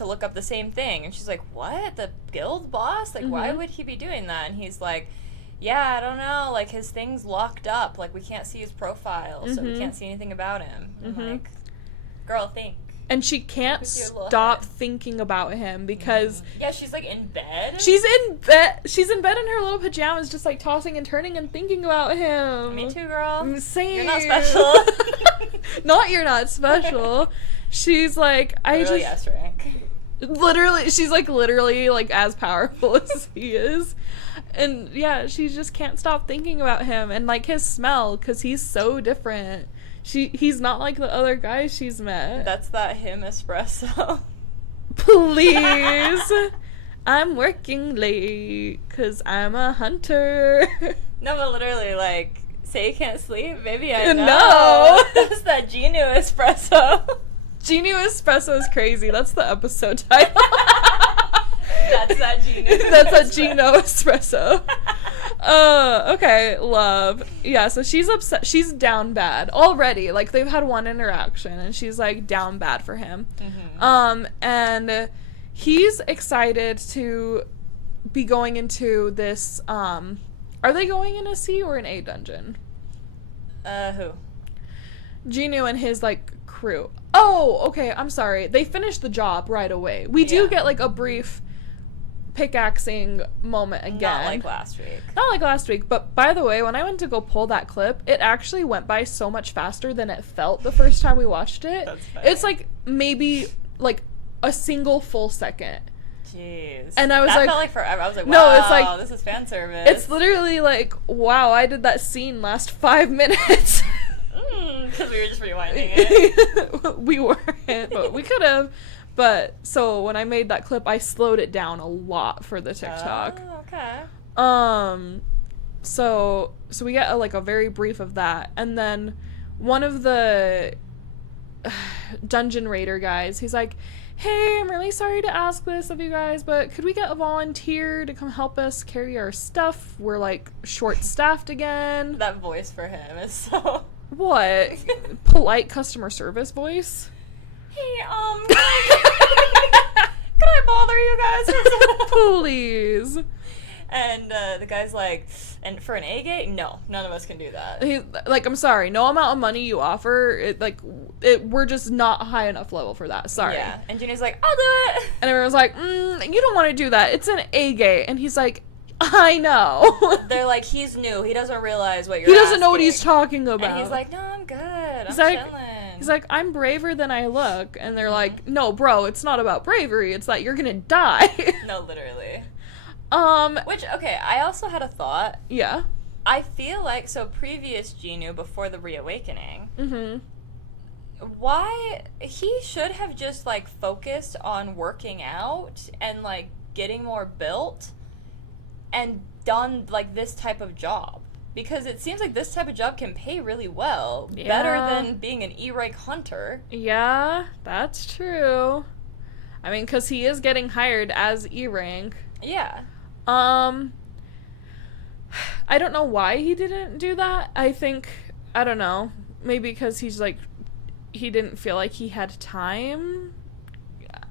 look up the same thing. And she's like, what? The guild boss? Like, why would he be doing that? And he's like, yeah, I don't know. Like, his thing's locked up. Like, we can't see his profile, so we can't see anything about him. And I'm like, girl, think. And she can't stop thinking about him because... Yeah, she's, like, in bed. She's in bed in her little pajamas, just, like, tossing and turning and thinking about him. Me too, girl. Same. You're not special. Not you're not special. She's, like, literally S-rank. Literally, she's, like, literally, like, as powerful as he is. And, yeah, she just can't stop thinking about him. And, like, his smell, because he's so different. He's not like the other guys she's met. That's that him espresso. Please. I'm working late because I'm a hunter. No, but literally, like, say you can't sleep? Maybe I know. No. That's that Jin-woo espresso. Jin-woo espresso is crazy. That's the episode title. That's that Jin-woo. That's a Jin-woo espresso. Okay, love. Yeah, so she's upset. She's down bad already. Like, they've had one interaction, and she's, like, down bad for him. And he's excited to be going into this, are they going in a C or an A dungeon? Who? Jin-woo and his, like, crew. Oh, okay, I'm sorry. They finished the job right away. We do get, like, a brief pickaxing moment again. Not like last week. Not like last week, but by the way, when I went to go pull that clip, it actually went by so much faster than it felt the first time we watched it. That's funny. It's like maybe like a single full second. Jeez. And I was that like, felt like forever. I was like, wow, no, it's like, this is fan service. It's literally like, wow, I did that scene last 5 minutes. Because we were just rewinding it. We weren't, but we could have. But, so, when I made that clip, I slowed it down a lot for the TikTok. Oh, okay. So we get, a very brief of that. And then one of the dungeon raider guys, he's like, hey, I'm really sorry to ask this of you guys, but could we get a volunteer to come help us carry our stuff? We're, like, short-staffed again. That voice for him is so... What? Polite customer service voice? Hey, can I bother you guys? Please. And the guy's like, and for an A gate? No, none of us can do that. He's like, I'm sorry, no amount of money you offer, we're just not high enough level for that. Sorry. Yeah. And Ginny's like, I'll do it. And everyone's like, you don't want to do that. It's an A gate. And he's like, I know. They're like, he's new. He doesn't realize what you're He doesn't asking. know what he's talking about. And he's like, no, I'm good. I'm like, chilling. He's like, I'm braver than I look. And they're like, no, bro, it's not about bravery. It's that you're gonna die. No, literally. Which, okay, I also had a thought. Yeah. I feel like, so previous Jin-woo, before the reawakening, why, he should have just, like, focused on working out and, like, getting more built and done, like, this type of job. Because it seems like this type of job can pay really well. Yeah. Better than being an E-rank hunter. Yeah, that's true. I mean, because he is getting hired as E-rank. Yeah. I don't know why he didn't do that. I don't know. Maybe because he's like, he didn't feel like he had time.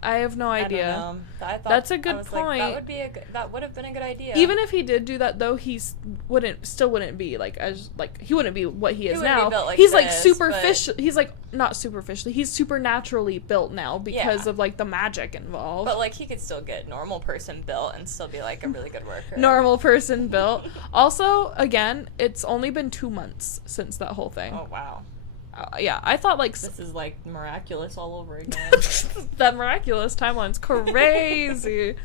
I have no idea. I don't know. That's a good point. Like, that would have been a good idea. Even if he did do that, though, he wouldn't be like as like he wouldn't be what he is now. He's like superficial. He's like not superficially. He's supernaturally built now because of like the magic involved. But like he could still get normal person built and still be like a really good worker. Normal person built. Also, again, it's only been 2 months since that whole thing. Oh wow. Yeah, I thought like this is like miraculous all over again. That miraculous timeline's crazy.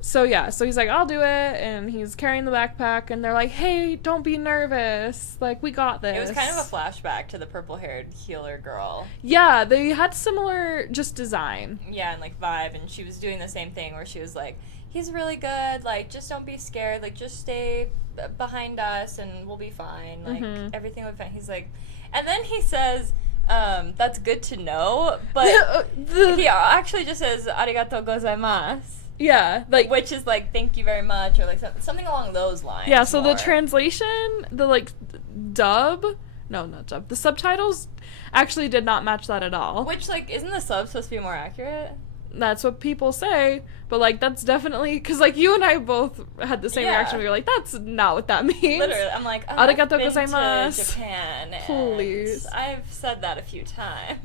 So he's like, I'll do it, and he's carrying the backpack, and they're like, hey, don't be nervous, like, we got this. It was kind of a flashback to the purple-haired healer girl. Yeah, they had similar just design. Yeah, and like vibe, and she was doing the same thing where she was like, he's really good, like, just don't be scared, like, just stay behind us and we'll be fine, like, everything will be fine. He's like, and then he says, That's good to know, but he actually just says arigatou gozaimasu. Yeah, like, which is like thank you very much, or like something along those lines. Yeah, so more. the translation, the like dub, no, not dub, the subtitles actually did not match that at all. Which, like, isn't the sub supposed to be more accurate? That's what people say, but like that's definitely because like you and I both had the same reaction. We were like, "That's not what that means." Literally, I'm like, "Arigato I've been gozaimasu." to Japan, Please. and I've said that a few times.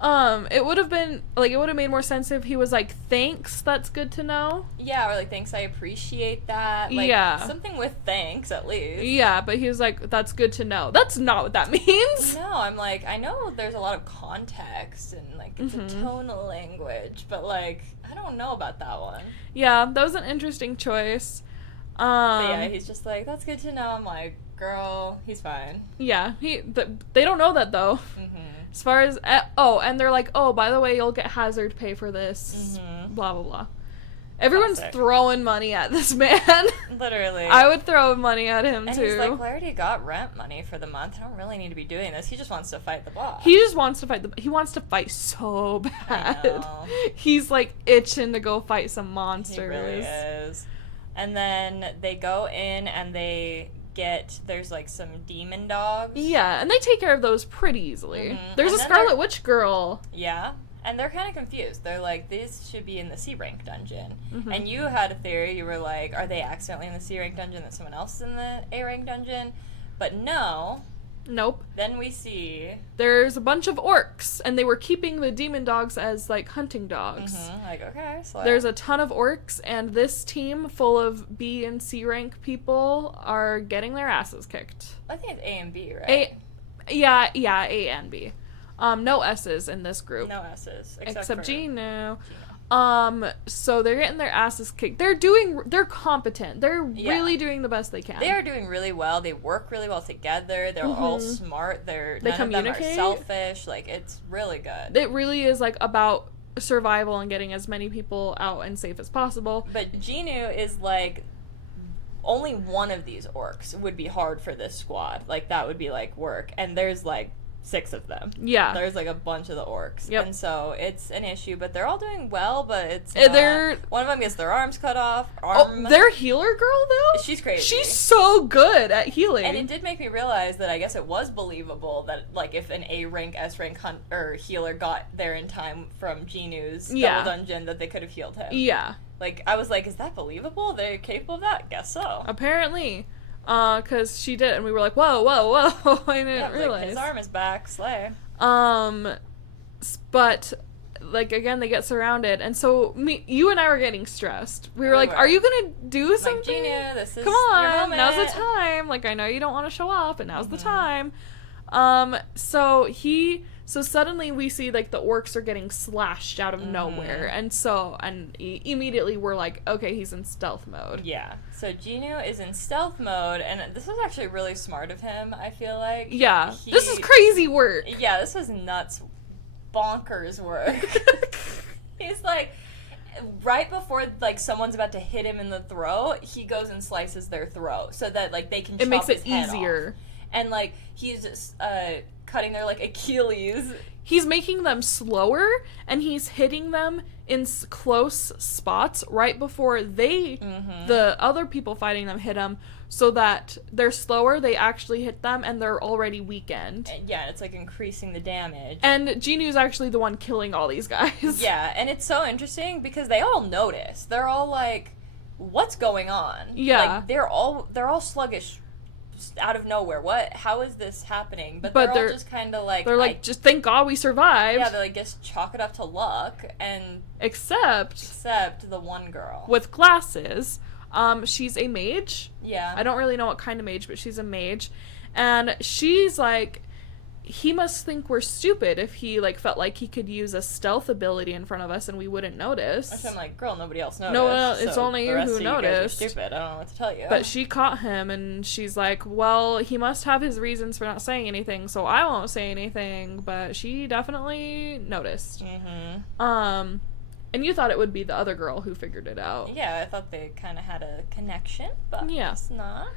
It would have been like, it would have made more sense if he was like, "Thanks, that's good to know." Yeah, or like, "Thanks, I appreciate that." Like, yeah, something with thanks at least. Yeah, but he was like, "That's good to know." That's not what that means. No, I'm like, I know there's a lot of context and like it's a tonal language, but like I don't know about that one. Yeah, that was an interesting choice. But yeah, he's just like, "That's good to know." I'm like, girl, he's fine. Yeah, they don't know that though. As far as and they're like, "Oh, by the way, you'll get hazard pay for this." Blah blah blah. Everyone's throwing money at this man. Literally. I would throw money at him and too. He's like, well, I already got rent money for the month. I don't really need to be doing this. He just wants to fight the boss. He just wants to fight he wants to fight so bad. I know. He's like itching to go fight some monsters. He really is. And then they go in and there's like some demon dogs. Yeah, and they take care of those pretty easily. There's a Scarlet Witch girl. Yeah. And they're kind of confused. They're like, these should be in the C rank dungeon. And you had a theory. You were like, are they accidentally in the C rank dungeon that someone else is in the A rank dungeon? But no. Nope. Then we see there's a bunch of orcs, and they were keeping the demon dogs as like hunting dogs. Like, okay, so there's a ton of orcs, and this team full of B and C rank people are getting their asses kicked. I think it's A and B, right? Yeah, A and B. No S's in this group. No S's. Except Jin-woo. So they're getting their asses kicked. They're competent. They're really doing the best they can. They are doing really well. They work really well together. They're all smart. They none communicate. Of them are selfish. Like, it's really good. It really is like about survival and getting as many people out and safe as possible. But Jin-woo is like, only one of these orcs would be hard for this squad. Like, that would be like work. And there's like 6 of them. Yeah. There's like a bunch of the orcs. Yep. And so it's an issue, but they're all doing well, but it's not. One of them gets their arms cut off. Their healer girl, though? She's crazy. She's so good at healing. And it did make me realize that I guess it was believable that, like, if an A rank, S rank healer got there in time from Jin-woo's double dungeon, that they could have healed him. Yeah. Like, I was like, is that believable? They're capable of that? Guess so. Apparently. Because she did, and we were like, whoa, I didn't realize. Like, his arm is back, slay. But, like, again, they get surrounded, and so you and I were getting stressed. We were like, are you gonna do something? Gina, this is Come on, your moment. now's the time. Like, I know you don't want to show off, but now's the time. So suddenly we see, like, the orcs are getting slashed out of nowhere, and immediately we're like, okay, he's in stealth mode. Yeah, so Jin-woo is in stealth mode, and this was actually really smart of him, I feel like. Yeah, this is crazy work. Yeah, this was nuts, bonkers work. He's like, right before, like, someone's about to hit him in the throat, he goes and slices their throat, so that, like, they can chop his head off. It makes it easier. And, like, he's just, cutting their, like, Achilles. He's making them slower, and he's hitting them in close spots right before the other people fighting them hit them, so that they're slower, they actually hit them, and they're already weakened. Yeah, it's, like, increasing the damage. And Jin-woo's actually the one killing all these guys. Yeah, and it's so interesting, because they all notice. They're all like, what's going on? Yeah. Like, they're all sluggish out of nowhere. How is this happening? But they're all just kind of like, they're like, just thank God we survived. Yeah, they're like, just chalk it up to luck. And except the one girl with glasses. She's a mage. Yeah, I don't really know what kind of mage, but she's a mage, and she's like, he must think we're stupid if he, like, felt like he could use a stealth ability in front of us and we wouldn't notice. I'm like, girl, nobody else noticed. No, it's only you who noticed. You're stupid. I don't know what to tell you. But she caught him, and she's like, well, he must have his reasons for not saying anything, so I won't say anything. But she definitely noticed. And you thought it would be the other girl who figured it out. Yeah, I thought they kind of had a connection, but it's not.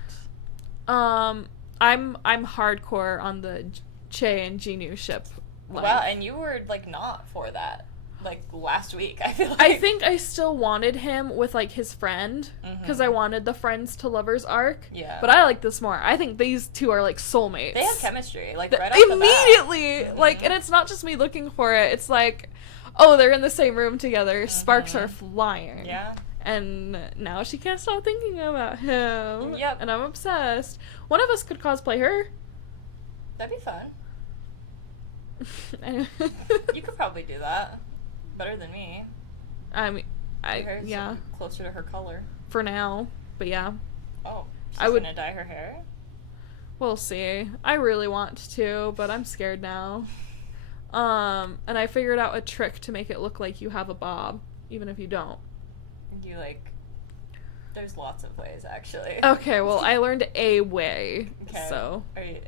I'm hardcore on the Che and Jin-woo ship Like, well, and you were, like, not for that, like, last week, I feel like. I think I still wanted him with, like, his friend, because I wanted the friends to lovers arc. Yeah. But I like this more. I think these two are, like, soulmates. They have chemistry, like, right off the bat. Immediately! Like, and it's not just me looking for it. It's like, oh, they're in the same room together. Sparks are flying. Yeah. And now she can't stop thinking about him. Yep. And I'm obsessed. One of us could cosplay her. That'd be fun. You could probably do that. Better than me. I mean, Her hair's yeah, closer to her color. for now. But yeah, Oh, she's I would- gonna dye her hair? we'll see. I really want to, but I'm scared now. And I figured out a trick to make it look like you have a bob, even if you don't. You, like... There's lots of ways, actually. Okay, well, I learned a way, Okay. so...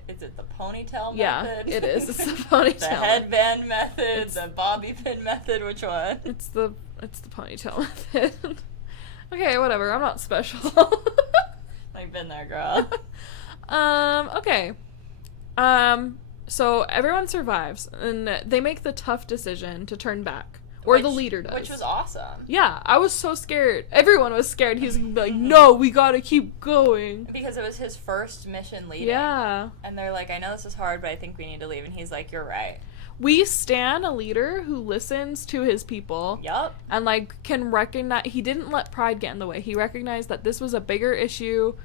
Is it the ponytail Yeah, method? it is. It's the ponytail. The headband method, It's- the bobby pin method, which one? It's the ponytail method. Okay, whatever. I'm not special. I've been there, girl. Okay. So everyone survives, and they make the tough decision to turn back. Or the leader does. Which was awesome. Yeah, I was so scared. Everyone was scared. He was gonna be like, no, we gotta keep going. Because it was his first mission leading. Yeah. And they're like, I know this is hard, but I think we need to leave. And he's like, you're right. We stan a leader who listens to his people. Yup. And, like, can recognize... He didn't let pride get in the way. He recognized that this was a bigger issue.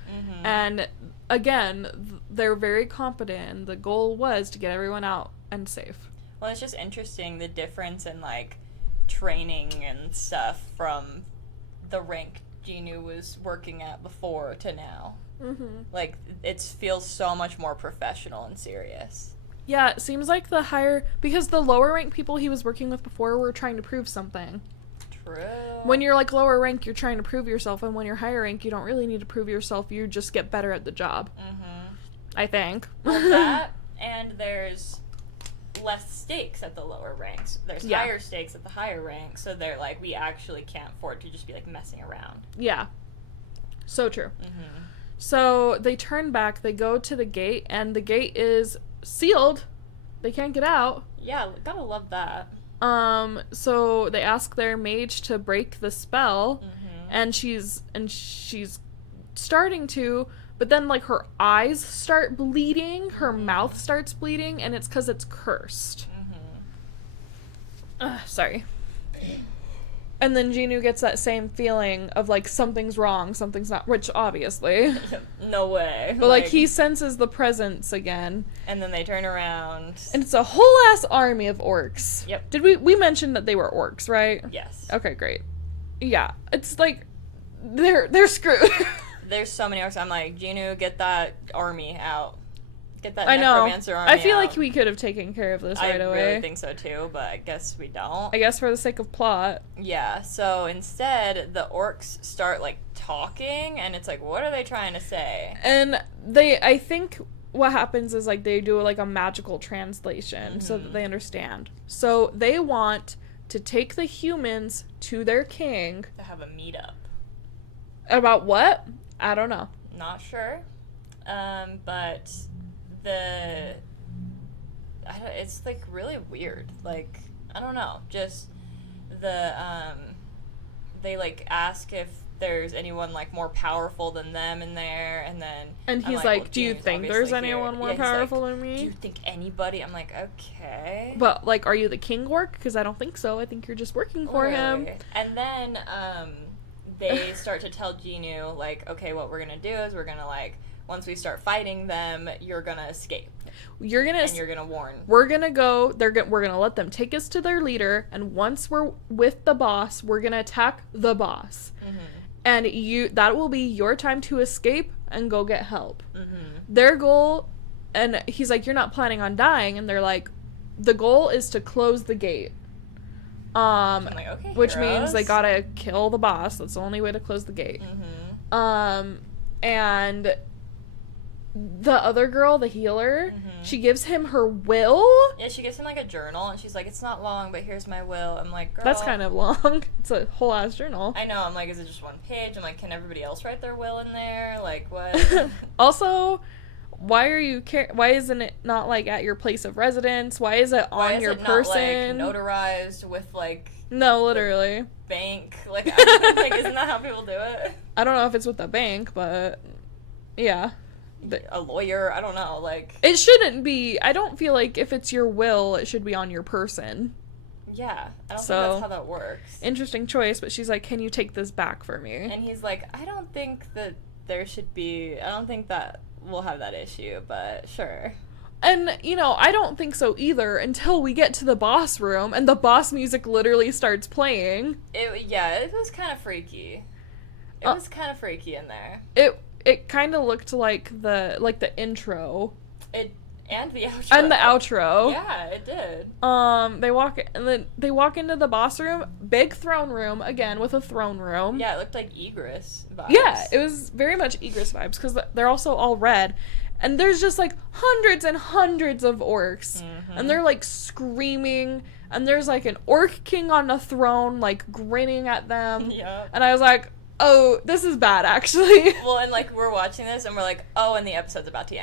And, again, they're very competent. And the goal was to get everyone out and safe. Well, it's just interesting, the difference in, like, training and stuff from the rank Jin-woo was working at before to now. Like, it feels so much more professional and serious. Yeah, it seems like the higher... Because the lower rank people he was working with before were trying to prove something. True. When you're, like, lower rank, you're trying to prove yourself. And when you're higher rank, you don't really need to prove yourself. You just get better at the job. I think. Well, that, and there's less stakes at the lower ranks. There's higher stakes at the higher ranks. So they're like, we actually can't afford to just be, like, messing around. Yeah. So true. So they turn back, they go to the gate, and the gate is sealed. They can't get out. Yeah, gotta love that. So they ask their mage to break the spell, and she's starting to, but then, like, her eyes start bleeding, her mouth starts bleeding, and it's 'cause it's cursed. Sorry. And then Jin-woo gets that same feeling of, like, something's wrong, something's not, which obviously. No way. But, like, he senses the presence again. And then they turn around. And it's a whole ass army of orcs. Yep. Did we mention that they were orcs, right? Yes. Okay, great. Yeah, it's like, they're screwed. There's so many orcs. I'm like, Jin-woo, get that army out. Get that I know. necromancer army I feel out. like we could have taken care of this right I away. really think so too, but I guess we don't. I guess for the sake of plot. Yeah, so instead, the orcs start, like, talking, and it's like, what are they trying to say? And I think what happens is, like, they do, like, a magical translation so that they understand. So they want to take the humans to their king. To have a meetup. About what? I don't know. Not sure. But it's, like, really weird. Like, I don't know. Just they, like, ask if there's anyone, like, more powerful than them in there, and then... And he's I'm like, well, do you Jin-woo's think there's obviously anyone here. more Yeah, he's like, powerful than do me? you think anybody? I'm like, okay. But, like, are you the king orc? Because I don't think so. I think you're just working for him. Literally. And then, they start to tell Jin-woo, like, okay, what we're gonna do is we're gonna, like, once we start fighting them, you're gonna escape. And you're gonna warn. We're gonna go. We're gonna let them take us to their leader, and once we're with the boss, we're gonna attack the boss. And that will be your time to escape and go get help. Their goal, and he's like, you're not planning on dying, and they're like, the goal is to close the gate. I'm like, okay, Which heroes. means they gotta kill the boss. That's the only way to close the gate. And the other girl, the healer, she gives him her will. Yeah, she gives him, like, a journal, and she's like, it's not long, but here's my will. I'm like, girl. That's kind of long. It's a whole ass journal. I know. I'm like, is it just one page? I'm like, can everybody else write their will in there? Like, what? Also, why are you why isn't it not like at your place of residence? Why is it Why on is your it person? not like notarized with like No, literally. bank? Like, like, isn't that how people do it? I don't know if it's with the bank, but yeah. A lawyer, I don't know, like... It shouldn't be. I don't feel like if it's your will, it should be on your person. Yeah, I don't So, think that's how that works. Interesting choice, but she's like, can you take this back for me? And he's like, I don't think that there should be... I don't think that we'll have that issue, but sure. And, you know, I don't think so either until we get to the boss room and the boss music literally starts playing. It was kind of freaky. It was kind of freaky in there. It kind of looked like the intro. And the outro. And the outro. Yeah, it did. They walk into the boss room, big throne room, again with a throne room. Yeah, it looked like Egress vibes. Yeah, it was very much Egress vibes because they're also all red. And there's just like hundreds and hundreds of orcs. Mm-hmm. And they're like screaming. And there's like an orc king on a throne like grinning at them. Yep. And I was like, oh, this is bad, actually. Well, and, like, we're watching this, and we're like, oh, and the episode's about to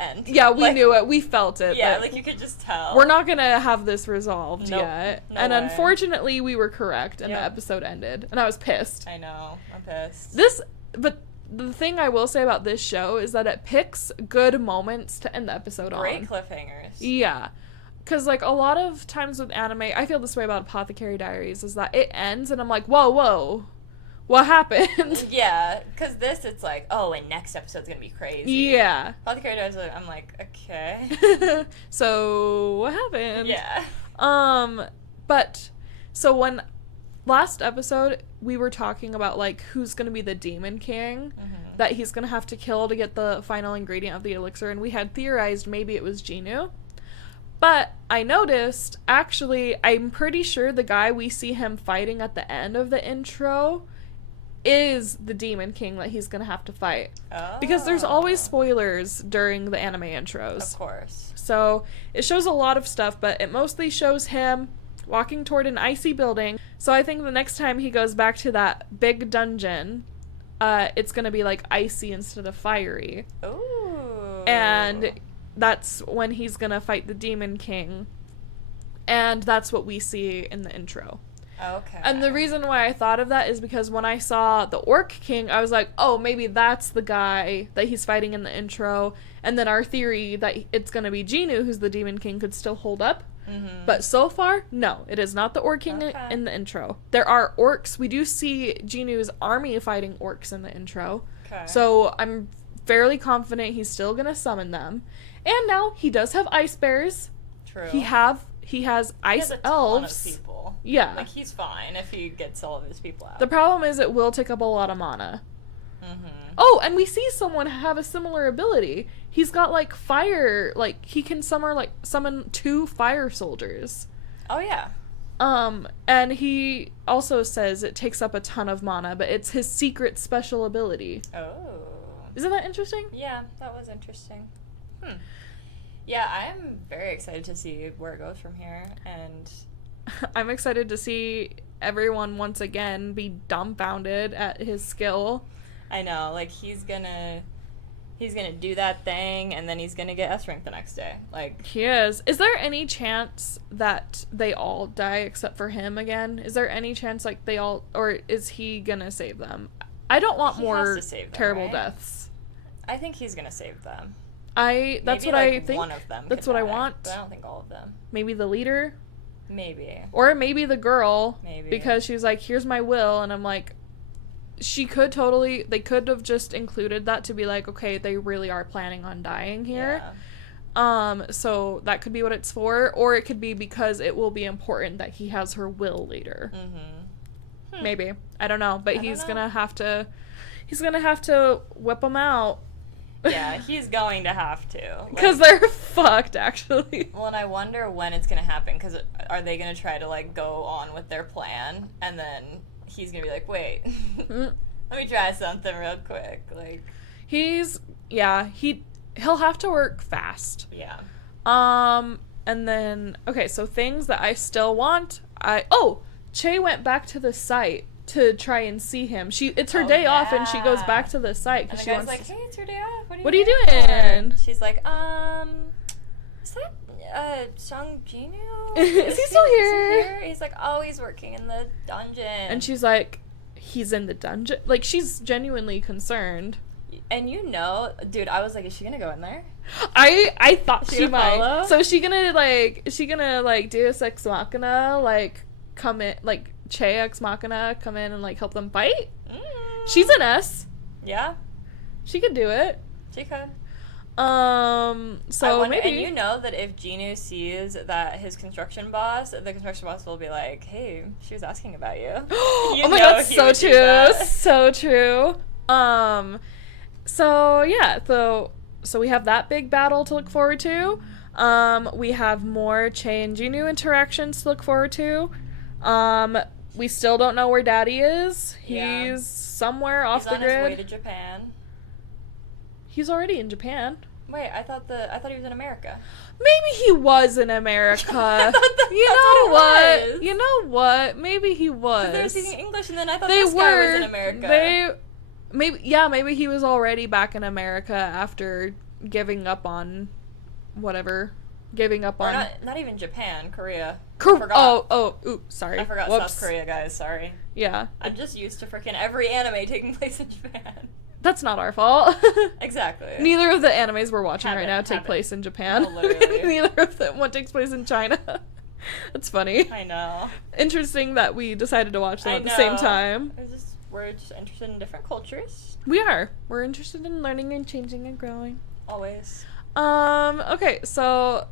end. Yeah, we like, knew it. We felt it. Yeah, like, you could just tell. We're not gonna have this resolved Nope, yet. no And way. unfortunately, we were correct, and Yep. the episode ended. And I was pissed. I know. I'm pissed. But the thing I will say about this show is that it picks good moments to end the episode on. Great cliffhangers. Yeah. Because, like, a lot of times with anime, I feel this way about Apothecary Diaries, is that it ends, and I'm like, whoa. What happened? Yeah, because it's like, oh, and next episode's gonna be crazy. Yeah. Apothecary Diaries, I'm like, okay. So, what happened? Yeah. But, so when last episode, we were talking about, like, who's gonna be the Demon King that he's gonna have to kill to get the final ingredient of the elixir, and we had theorized maybe it was Jin-woo. But I noticed, actually, I'm pretty sure the guy we see him fighting at the end of the intro is the Demon King that he's gonna have to fight. Oh. Because there's always spoilers during the anime intros. Of course. So it shows a lot of stuff, but it mostly shows him walking toward an icy building. So I think the next time he goes back to that big dungeon, it's gonna be like icy instead of fiery. Ooh. And that's when he's gonna fight the Demon King. And that's what we see in the intro. Okay. And the reason why I thought of that is because when I saw the Orc King, I was like, oh, maybe that's the guy that he's fighting in the intro. And then our theory that it's going to be Jin-woo, who's the Demon King, could still hold up. Mm-hmm. But so far, no, it is not the Orc King in the intro. There are orcs. We do see Jin-woo's army fighting orcs in the intro. Okay. So I'm fairly confident he's still going to summon them. And now he does have ice bears. True. He has ice elves. Ton of people. Yeah. Like, he's fine if he gets all of his people out. The problem is it will take up a lot of mana. Mm-hmm. Oh, and we see someone have a similar ability. He's got, like, fire. Like, he can summon 2 fire soldiers. Oh, yeah. And he also says it takes up a ton of mana, but it's his secret special ability. Oh. Isn't that interesting? Yeah, that was interesting. Yeah, I'm very excited to see where it goes from here, and I'm excited to see everyone once again be dumbfounded at his skill. I know, like, he's gonna do that thing, and then he's gonna get S rank the next day. Like, he is. Is there any chance that they all die except for him again? Is there any chance, like, they all, or is he gonna save them? I don't want more terrible deaths. I think he's gonna save them. That's what I think. One of them. That's what I want. But I don't think all of them. Maybe the leader. Maybe. Or maybe the girl. Maybe. Because she was like, here's my will, and I'm like, they could have just included that to be like, okay, they really are planning on dying here. Yeah. So that could be what it's for, or it could be because it will be important that he has her will later. Mm-hmm. Maybe. I don't know, but he's gonna have to whip them out. Yeah, he's going to have to. Because they're fucked, actually. Well, and I wonder when it's going to happen, because are they going to try to, like, go on with their plan, and then he's going to be like, wait, let me try something real quick, like... He'll have to work fast. Yeah. And then, okay, so things that I still want, Che went back to the site to try and see him. It's her day off, and she goes back to the site And because the she guy's wants. like, hey, it's your day off. What are you doing? For?" She's like, is that Sung Jin-woo? Is he still here? He's like, oh, he's working in the dungeon. And she's like, he's in the dungeon. Like, she's genuinely concerned. And you know, dude, I was like, is she gonna go in there? I thought she might. follow? So is she gonna Deus Ex Machina, like, come in, like, Che Ex Machina come in and, like, help them fight? She's an S. Yeah, She could do it. she could. So maybe. And you know that if Jin-woo sees that his construction boss, the construction boss will be like, hey, she was asking about you. Oh my god, so true. So true. So yeah, so we have that big battle to look forward to. We have more Che and Jin-woo interactions to look forward to. We still don't know where Daddy is. He's somewhere off the grid. He's on his way to Japan. He's already in Japan. Wait, I thought he was in America. Maybe he was in America. You know what? Maybe he was. They were speaking English, and then I thought this guy was in America. Maybe he was already back in America after giving up on whatever. Not even Japan, Korea. Sorry. I forgot Whoops. South Korea, guys, sorry. Yeah. I'm just used to freaking every anime taking place in Japan. That's not our fault. Exactly. Neither of the animes we're watching right now take place in Japan. Oh, literally. Neither of them one takes place in China. That's funny. I know. Interesting that we decided to watch them at the same time. We're just interested in different cultures. We are. We're interested in learning and changing and growing. Always. Okay, so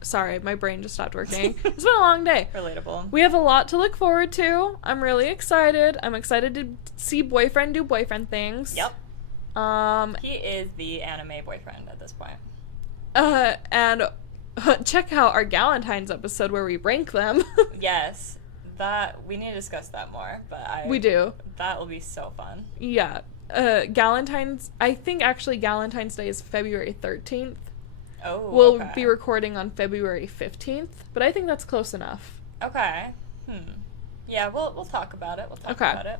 sorry, my brain just stopped working. It's been a long day. Relatable. We have a lot to look forward to. I'm really excited. I'm excited to see boyfriend do boyfriend things. Yep. He is the anime boyfriend at this point. And check out our Galentine's episode where we rank them. Yes. We need to discuss that more, but we do. That will be so fun. Yeah. Galentine's, I think actually Galentine's Day is February 13th. Oh, We'll be recording on February 15th, but I think that's close enough. Okay. Yeah, we'll talk about it. We'll talk about it.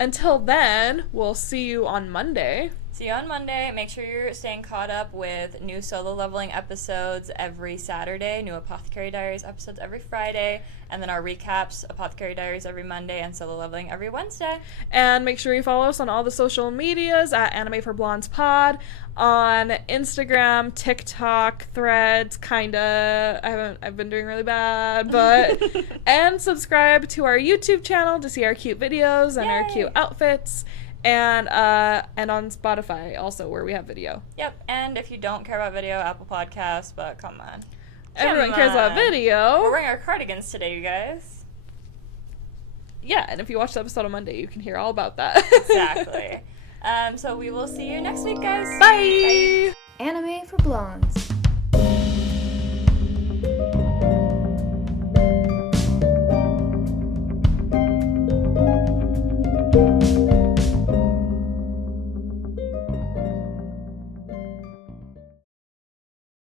Until then, we'll see you on Monday. See you on Monday. Make sure you're staying caught up with new solo leveling episodes every Saturday, new Apothecary Diaries episodes every Friday, and then our recaps, Apothecary Diaries every Monday, and solo leveling every Wednesday. And make sure you follow us on all the social medias at Anime for Blondes Pod on Instagram, TikTok, Threads, kinda. I've been doing really bad, but and subscribe to our YouTube channel to see our cute videos and our cute outfits. And on Spotify also, where we have video. Yep, and if you don't care about video, Apple Podcasts, but come on. Everyone cares about video. We're wearing our cardigans today, you guys. Yeah, and if you watch the episode on Monday, you can hear all about that. Exactly. So we will see you next week, guys. Bye! Anime for Blondes.